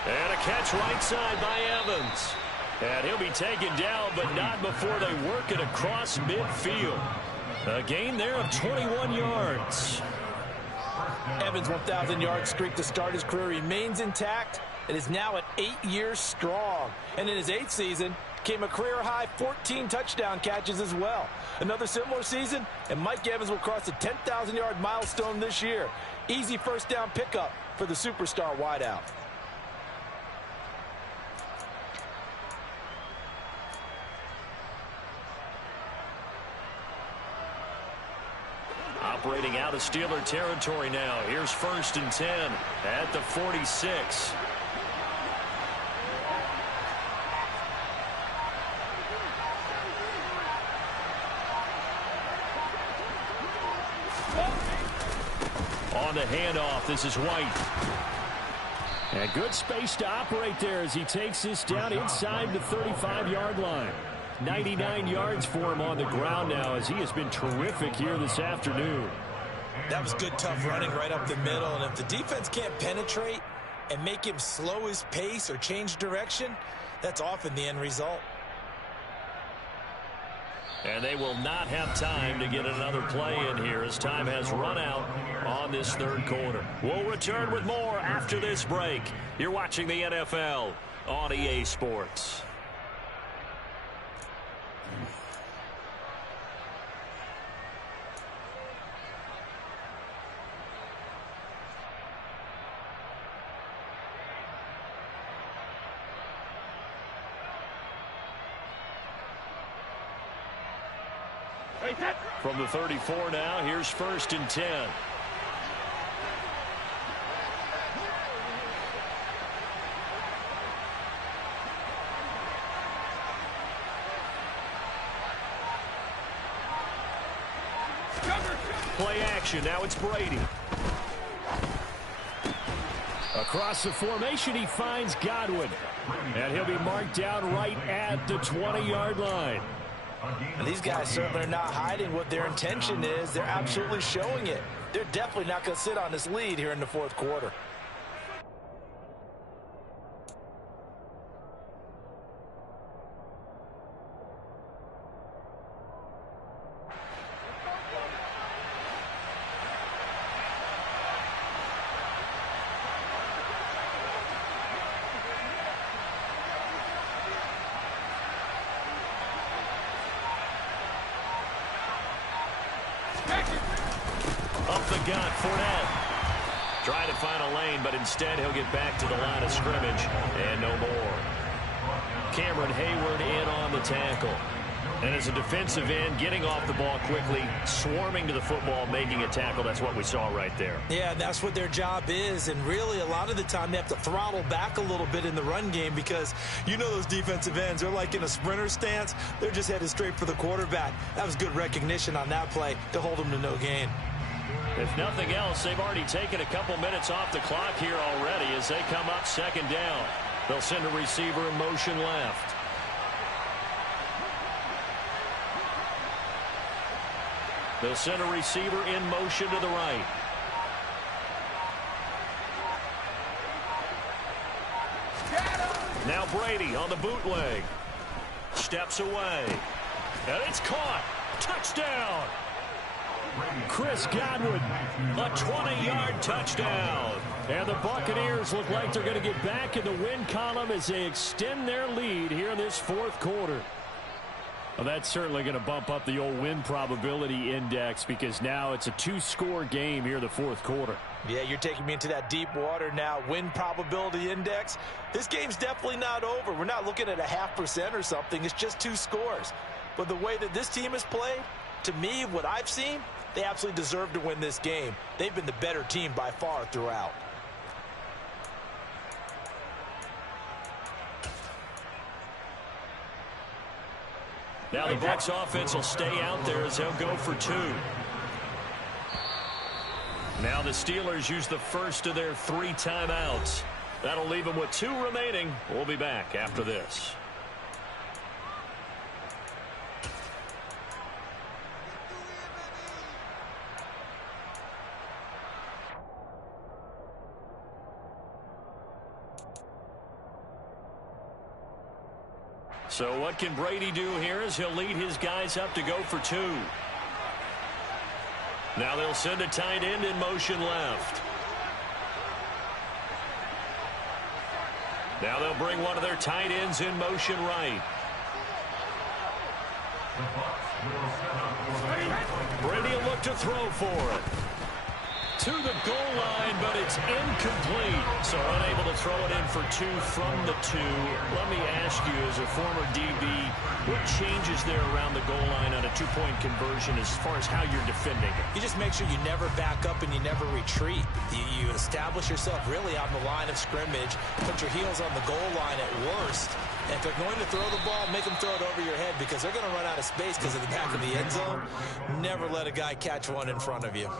And a catch right side by Evans. And he'll be taken down, but not before they work it across midfield. A gain there of 21 yards. Evans' 1,000-yard streak to start his career remains intact and is now at 8 years strong. And in his 8th season, came a career-high 14 touchdown catches as well. Another similar season, and Mike Evans will cross the 10,000-yard milestone this year. Easy first down pickup for the superstar wideout. Operating out of Steeler territory now. Here's 1st and 10 at the 46. On the handoff, this is White. And good space to operate there as he takes this down inside the 35-yard line. 99 yards for him on the ground now as he has been terrific here this afternoon. That was good, tough running right up the middle. And if the defense can't penetrate, and make him slow his pace or change direction, that's often the end result. And they will not have time to get another play in here as time has run out on this third quarter. We'll return with more after this break. You're watching the NFL on EA Sports. From the 34 now, here's 1st and 10. Play action, now it's Brady. Across the formation, he finds Godwin. And he'll be marked down right at the 20-yard line. And these guys certainly are not hiding what their intention is. They're absolutely showing it. They're definitely not going to sit on this lead here in the fourth quarter. Up the gut, Fournette. Trying to find a lane, but instead he'll get back to the line of scrimmage, and no more. Cameron Hayward in on the tackle. And as a defensive end, getting off the ball quickly, swarming to the football, making a tackle, that's what we saw right there. Yeah, and that's what their job is. And really, a lot of the time, they have to throttle back a little bit in the run game because you know those defensive ends, they're like in a sprinter stance. They're just headed straight for the quarterback. That was good recognition on that play to hold them to no gain. If nothing else, they've already taken a couple minutes off the clock here already as they come up 2nd down. They'll send a receiver in motion left. They'll send a receiver in motion to the right. Now Brady on the bootleg. Steps away. And it's caught. Touchdown. Chris Godwin, a 20-yard touchdown. And the Buccaneers look like they're going to get back in the win column as they extend their lead here in this fourth quarter. Well, that's certainly going to bump up the old win probability index because now it's a 2-score game here in the fourth quarter. Yeah, you're taking me into that deep water now. Win probability index. This game's definitely not over. We're not looking at a 0.5% or something. It's just 2 scores. But the way that this team has played, to me, what I've seen, they absolutely deserve to win this game. They've been the better team by far throughout. Now the Bucs offense will stay out there as they'll go for 2. Now the Steelers use the first of their 3 timeouts. That'll leave them with 2 remaining. We'll be back after this. So what can Brady do here as he'll lead his guys up to go for 2. Now they'll send a tight end in motion left. Now they'll bring one of their tight ends in motion right. Brady will look to throw for it. To the goal line, but it's incomplete. So unable to throw it in for 2 from the 2. Let me ask you, as a former DB, what changes there around the goal line on a 2-point conversion as far as how you're defending it? You just make sure you never back up and you never retreat. You establish yourself really on the line of scrimmage, put your heels on the goal line at worst. And if they're going to throw the ball, make them throw it over your head because they're going to run out of space because of the back of the end zone. Never let a guy catch one in front of you.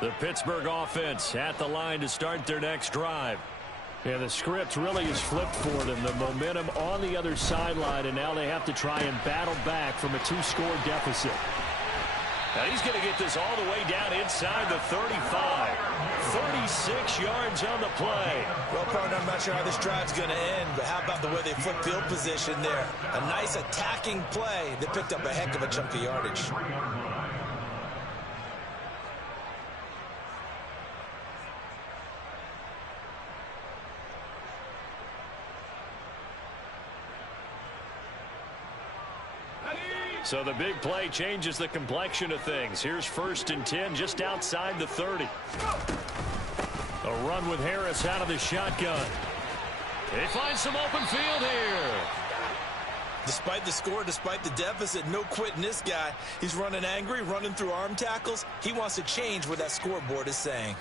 The Pittsburgh offense at the line to start their next drive. Yeah, the script really is flipped for them. The momentum on the other sideline, and now they have to try and battle back from a 2-score deficit. Now he's going to get this all the way down inside the 35. 36 yards on the play. Well, partner, I'm not sure how this drive's going to end, but how about the way they flip field position there? A nice attacking play that picked up a heck of a chunk of yardage. So the big play changes the complexion of things. Here's 1st and 10 just outside the 30. A run with Harris out of the shotgun. They find some open field here. Despite the score, despite the deficit, no quitting this guy. He's running angry, running through arm tackles. He wants to change what that scoreboard is saying.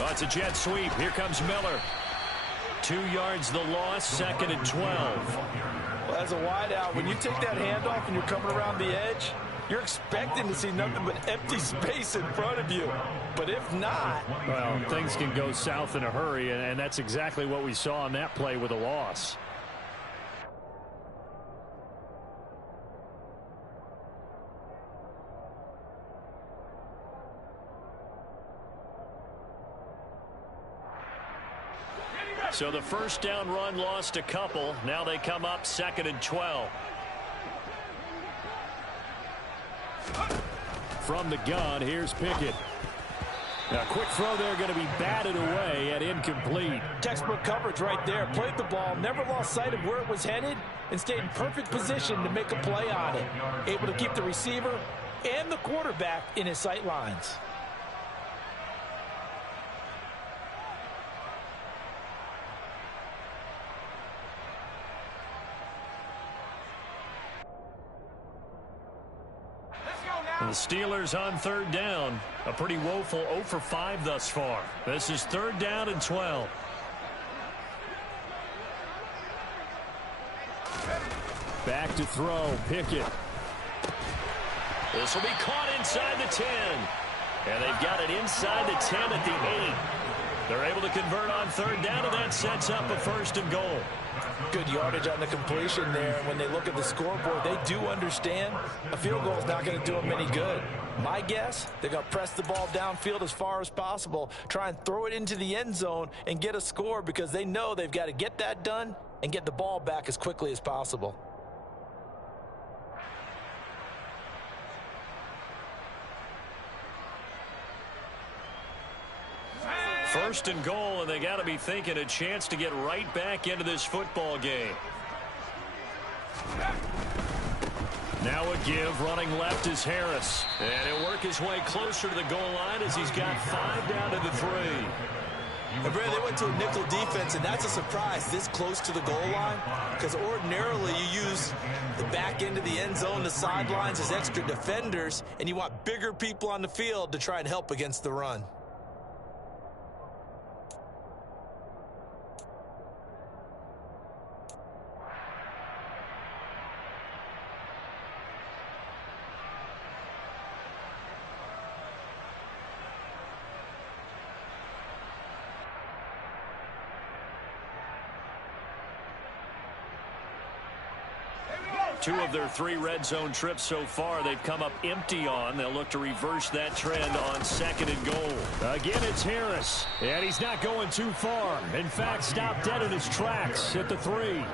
Oh, it's a jet sweep. Here comes Miller. 2 yards the loss, 2nd and 12. Well, as a wideout, when you take that handoff and you're coming around the edge, you're expecting to see nothing but empty space in front of you. But if not... Well, things can go south in a hurry, and that's exactly what we saw on that play with a loss. So the first down run lost a couple. Now they come up 2nd and 12. From the gun, here's Pickett. Now, quick throw there, going to be batted away and incomplete. Textbook coverage right there. Played the ball, never lost sight of where it was headed, and stayed in perfect position to make a play on it. Able to keep the receiver and the quarterback in his sight lines. The Steelers on 3rd down. A pretty woeful 0 for 5 thus far. This is 3rd down and 12. Back to throw. Pickett. This will be caught inside the 10. And they've got it inside the 10 at the 8. They're able to convert on 3rd down, and that sets up a 1st and goal. Good yardage on the completion there. And when they look at the scoreboard, they do understand a field goal is not going to do them any good. My guess, they're going to press the ball downfield as far as possible, try and throw it into the end zone and get a score, because they know they've got to get that done and get the ball back as quickly as possible. First and goal, and they got to be thinking a chance to get right back into this football game. Now a give, running left is Harris. And he'll work his way closer to the goal line as he's got 5 down to the 3. And Brad, they went to a nickel defense, and that's a surprise this close to the goal line, because ordinarily you use the back end of the end zone, the sidelines as extra defenders, and you want bigger people on the field to try and help against the run. Two of their 3 red zone trips so far they've come up empty on. They'll look to reverse that trend on 2nd and goal. Again, it's Harris, and he's not going too far. In fact, stopped dead in his tracks at the 3.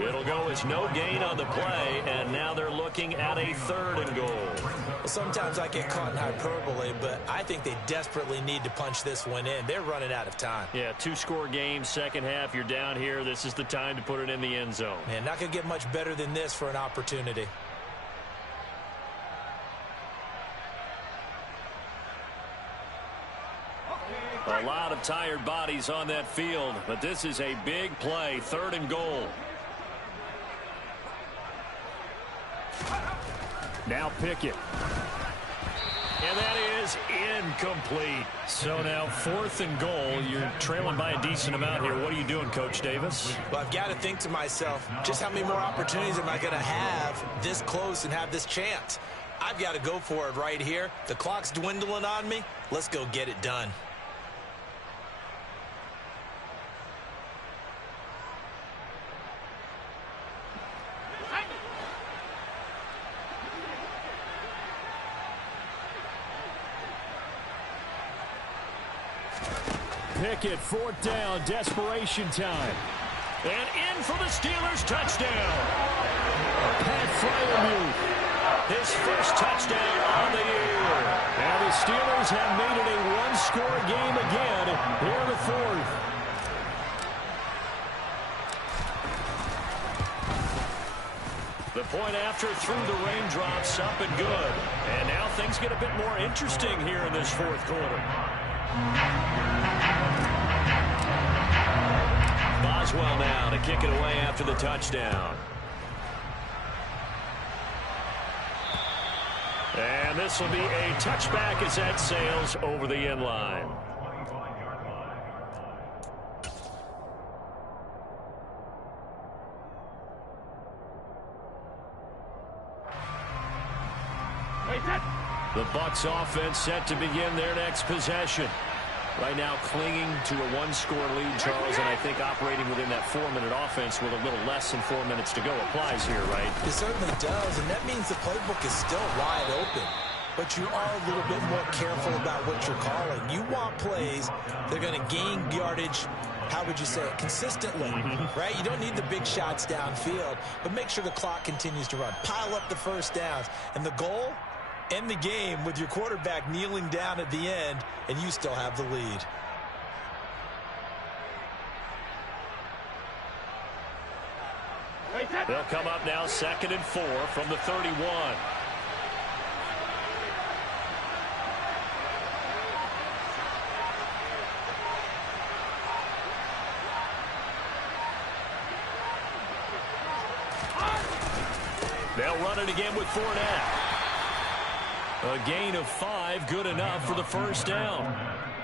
It'll go as no gain on the play, and now they're looking at a 3rd and goal. Well, sometimes I get caught in hyperbole, but I think they desperately need to punch this one in. They're running out of time. Yeah, 2-score game, second half, you're down here. This is the time to put it in the end zone. Man, not going to get much better than this for an opportunity. A lot of tired bodies on that field, but this is a big play, 3rd and goal. Now Pickett. And that is incomplete. So now 4th and goal. You're trailing by a decent amount here. What are you doing, Coach Davis? Well, I've got to think to myself, just how many more opportunities am I going to have this close and have this chance? I've got to go for it right here. The clock's dwindling on me. Let's go get it done. Pickett, 4th down, desperation time. And in for the Steelers touchdown. Pat Freiermuth, his first touchdown on the year. And the Steelers have made it a one-score game again here in the 4th. The point after through the raindrops, up and good. And now things get a bit more interesting here in this 4th quarter. Boswell now to kick it away after the touchdown. And this will be a touchback as that sails over the end line. The Bucs offense set to begin their next possession. Right now clinging to a one-score lead, Charles, and I think operating within that 4-minute offense with a little less than 4 minutes to go applies here, right? It certainly does, and that means the playbook is still wide open. But you are a little bit more careful about what you're calling. You want plays that are going to gain yardage, how would you say it, consistently, right? You don't need the big shots downfield, but make sure the clock continues to run. Pile up the first downs, and the goal, end the game with your quarterback kneeling down at the end, and you still have the lead. They'll come up now 2nd and 4 from the 31. They'll run it again with Fournette. A gain of 5, good enough for the first down.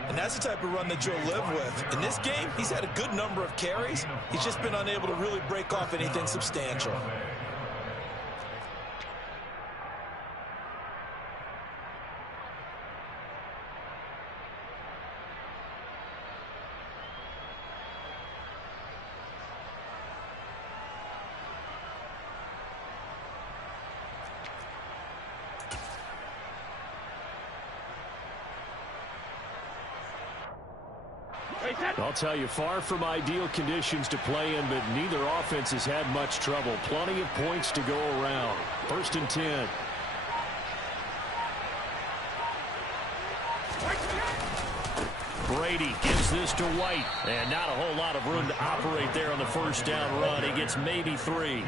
And that's the type of run that you'll live with. In this game, he's had a good number of carries. He's just been unable to really break off anything substantial. I'll tell you, far from ideal conditions to play in, but neither offense has had much trouble. Plenty of points to go around. 1st and 10. Brady gives this to White, and not a whole lot of room to operate there on the first down run. He gets maybe 3.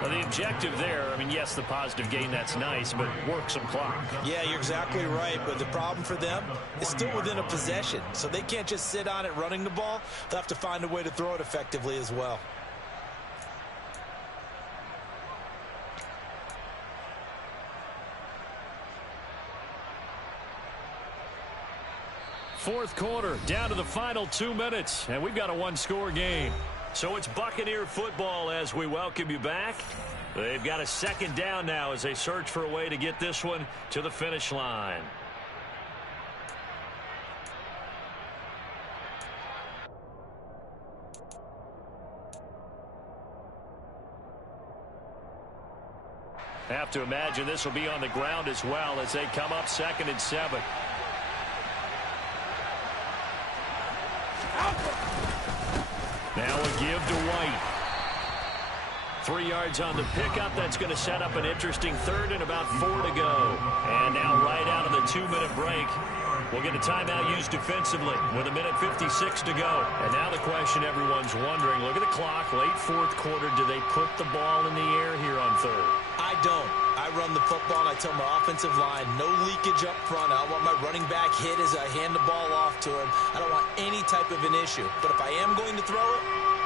Well, the objective there, I mean, yes, the positive gain, that's nice, but work some clock. Yeah, you're exactly right, but the problem for them is still within a possession, so they can't just sit on it running the ball. They'll have to find a way to throw it effectively as well. Fourth quarter, down to the final 2 minutes, and we've got a one-score game. So it's Buccaneer football as we welcome you back. They've got a 2nd down now as they search for a way to get this one to the finish line. Have to imagine this will be on the ground as well as they come up 2nd and 7. Now a give to White. 3 yards on the pickup. That's going to set up an interesting 3rd and about 4 to go. And now right out of the 2-minute break, we'll get a timeout used defensively with 1:56 to go. And now the question everyone's wondering, look at the clock, late 4th quarter. Do they put the ball in the air here on 3rd? I don't. I run the football and I tell my offensive line, no leakage up front. I don't want my running back hit as I hand the ball off to him. I don't want any type of an issue. But if I am going to throw it,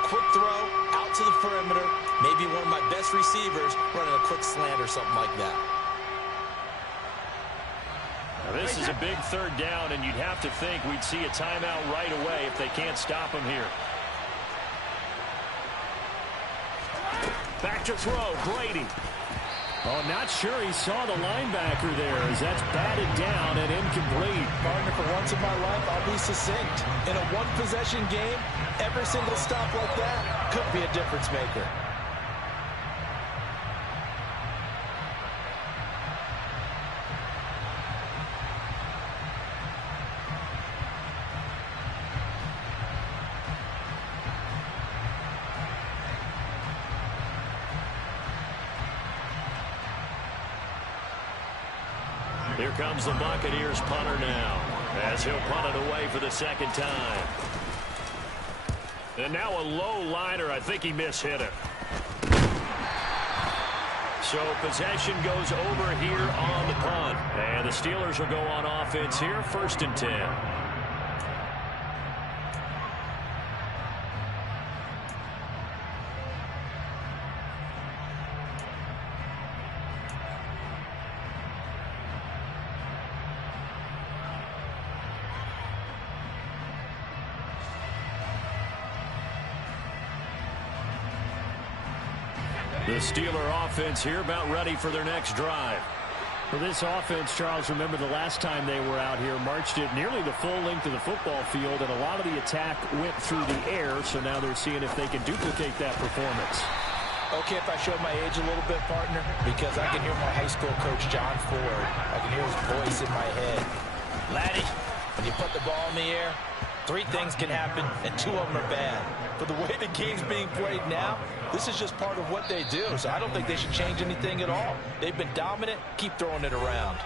quick throw, out to the perimeter, maybe one of my best receivers running a quick slant or something like that. This is a big third down, and you'd have to think we'd see a timeout right away if they can't stop him here. Back to throw, Brady. Oh, not sure he saw the linebacker there as that's batted down and incomplete. Partner, for once in my life, I'll be succinct. In a one-possession game, every single stop like that could be a difference maker. Here comes the Buccaneers punter now, as he'll punt it away for the second time. And now a low liner. I think he mishit it. So possession goes over here on the punt. And the Steelers will go on offense here, 1st and 10. The Steeler offense here about ready for their next drive. For this offense, Charles, remember the last time they were out here, marched it nearly the full length of the football field, and a lot of the attack went through the air, so now they're seeing if they can duplicate that performance. Okay, if I show my age a little bit, partner, because I can hear my high school coach, John Ford. I can hear his voice in my head. Laddie, when you put the ball in the air, 3 things can happen, and 2 of them are bad. For the way the game's being played now, this is just part of what they do, so I don't think they should change anything at all. They've been dominant. Keep throwing it around.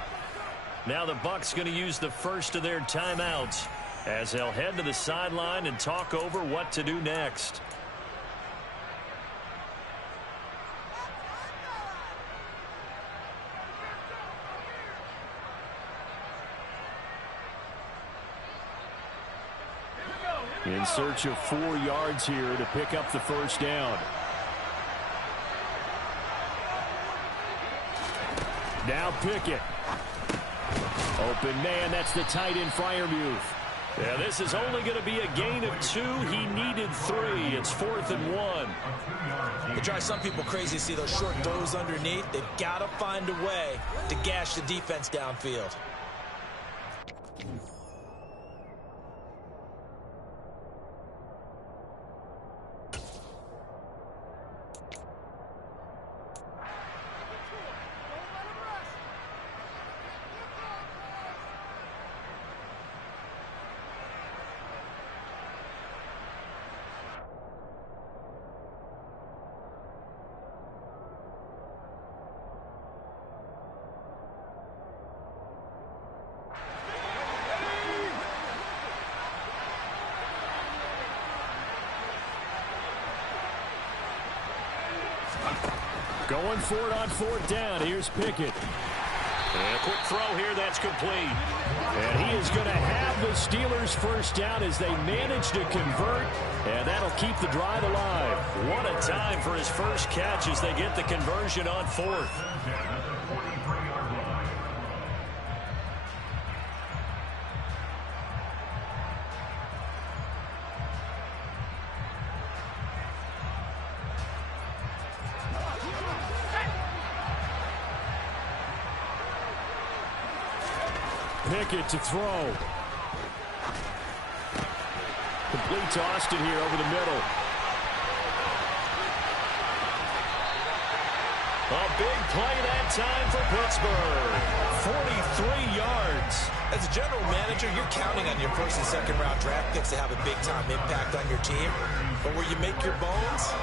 Now the Bucs going to use the first of their timeouts as they'll head to the sideline and talk over what to do next. In search of 4 yards here to pick up the first down. Now Pickett. Open man, that's the tight end Freiermuth. Yeah, this is only going to be a gain of 2. He needed 3. It's 4th and 1. It drives some people crazy to see those short throws underneath. They've got to find a way to gash the defense downfield. Going for it on 4th down. Here's Pickett. And a quick throw here. That's complete. And he is going to have the Steelers first down as they manage to convert. And that'll keep the drive alive. What a time for his first catch as they get the conversion on 4th. Pickett to throw. Complete to Austin here over the middle. A big play that time for Pittsburgh. 43 yards. As a general manager, you're counting on your 1st and 2nd round draft picks to have a big-time impact on your team. But where you make your bones,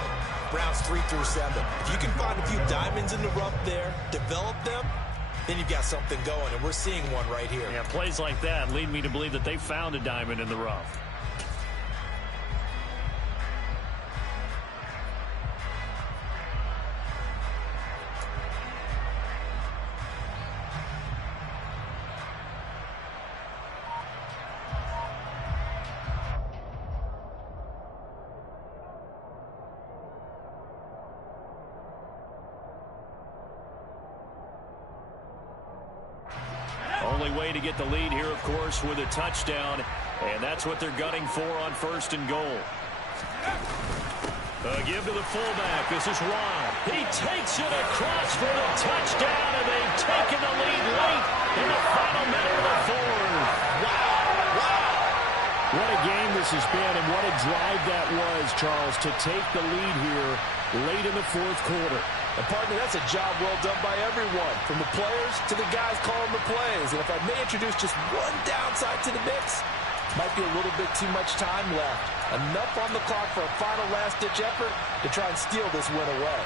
rounds 3 through 7. If you can find a few diamonds in the rough there, develop them, then you've got something going, and we're seeing one right here. Yeah, plays like that lead me to believe that they found a diamond in the rough. Only way to get the lead here, of course, with a touchdown. And that's what they're gunning for on 1st and goal. Give to the fullback. This is Ron. He takes it across for the touchdown, and they've taken the lead late in the final minute of the fourth. Wow. What a game this has been, and what a drive that was, Charles, to take the lead here late in the fourth quarter. And, partner, that's a job well done by everyone, from the players to the guys calling the plays. And if I may introduce just one downside to the mix, might be a little bit too much time left. Enough on the clock for a final last-ditch effort to try and steal this win away.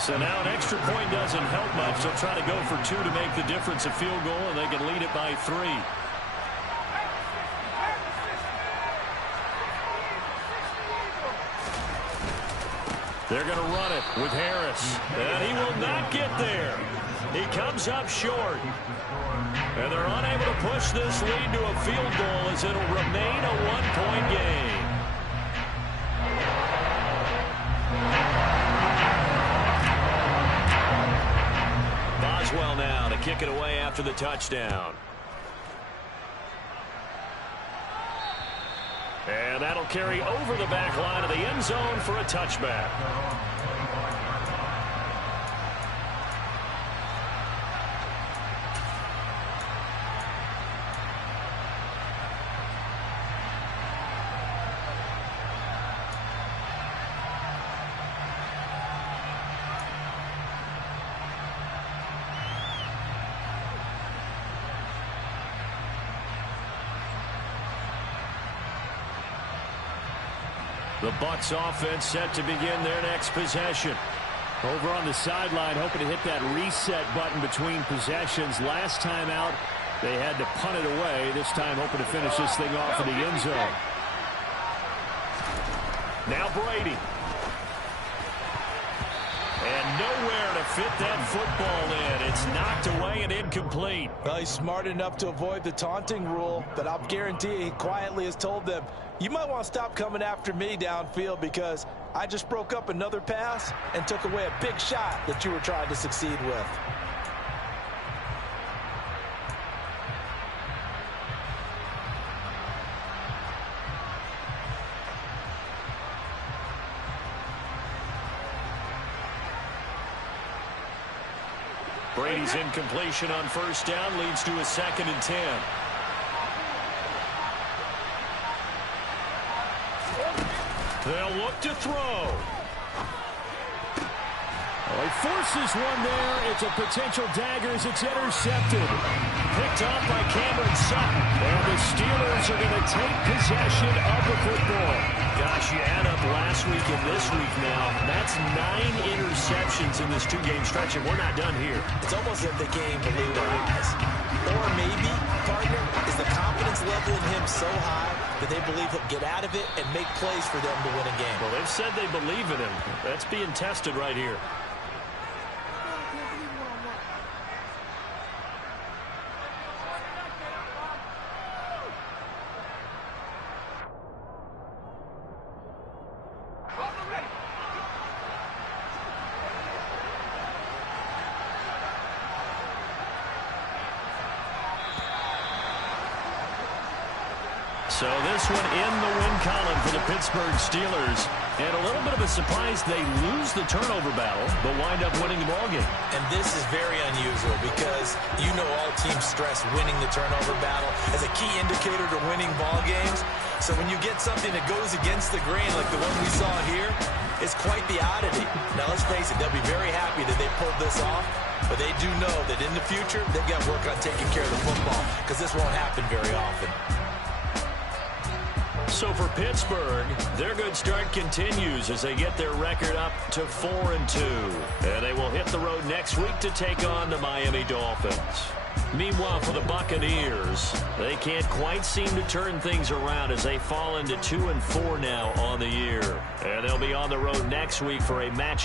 So now an extra point doesn't help much. They'll try to go for 2 to make the difference a field goal, and they can lead it by 3. They're going to run it with Harris. And he will not get there. He comes up short. And they're unable to push this lead to a field goal as it'll remain a 1-point game. Boswell now to kick it away after the touchdown. And that'll carry over the back line of the end zone for a touchback. The Bucs offense set to begin their next possession. Over on the sideline, hoping to hit that reset button between possessions. Last time out, they had to punt it away. This time, hoping to finish this thing off in the end zone. Now Brady. And nowhere to fit that football in. It's knocked away and incomplete. Well, he's smart enough to avoid the taunting rule, but I'll guarantee he quietly has told them, you might want to stop coming after me downfield because I just broke up another pass and took away a big shot that you were trying to succeed with. Brady's incompletion on 1st down leads to a 2nd and 10. They'll look to throw. Well, he forces one there. It's a potential dagger as it's intercepted. Picked up by Cameron Sutton. And the Steelers are going to take possession of the football. Gosh, you add up last week and this week now. That's 9 interceptions in this 2-game stretch, and we're not done here. It's almost like they can't even believe their eyes. Or maybe, partner, is the confidence level in him so high that they believe he'll get out of it and make plays for them to win a game. Well, they've said they believe in him. That's being tested right here. So this one in the win column for the Pittsburgh Steelers. And a little bit of a surprise, they lose the turnover battle, but wind up winning the ballgame. And this is very unusual because you know all teams stress winning the turnover battle as a key indicator to winning ball games. So when you get something that goes against the grain like the one we saw here, it's quite the oddity. Now let's face it, they'll be very happy that they pulled this off, but they do know that in the future they've got to work on taking care of the football because this won't happen very often. So for Pittsburgh, their good start continues as they get their record up to 4-2. And they will hit the road next week to take on the Miami Dolphins. Meanwhile, for the Buccaneers, they can't quite seem to turn things around as they fall into 2-4 now on the year. And they'll be on the road next week for a matchup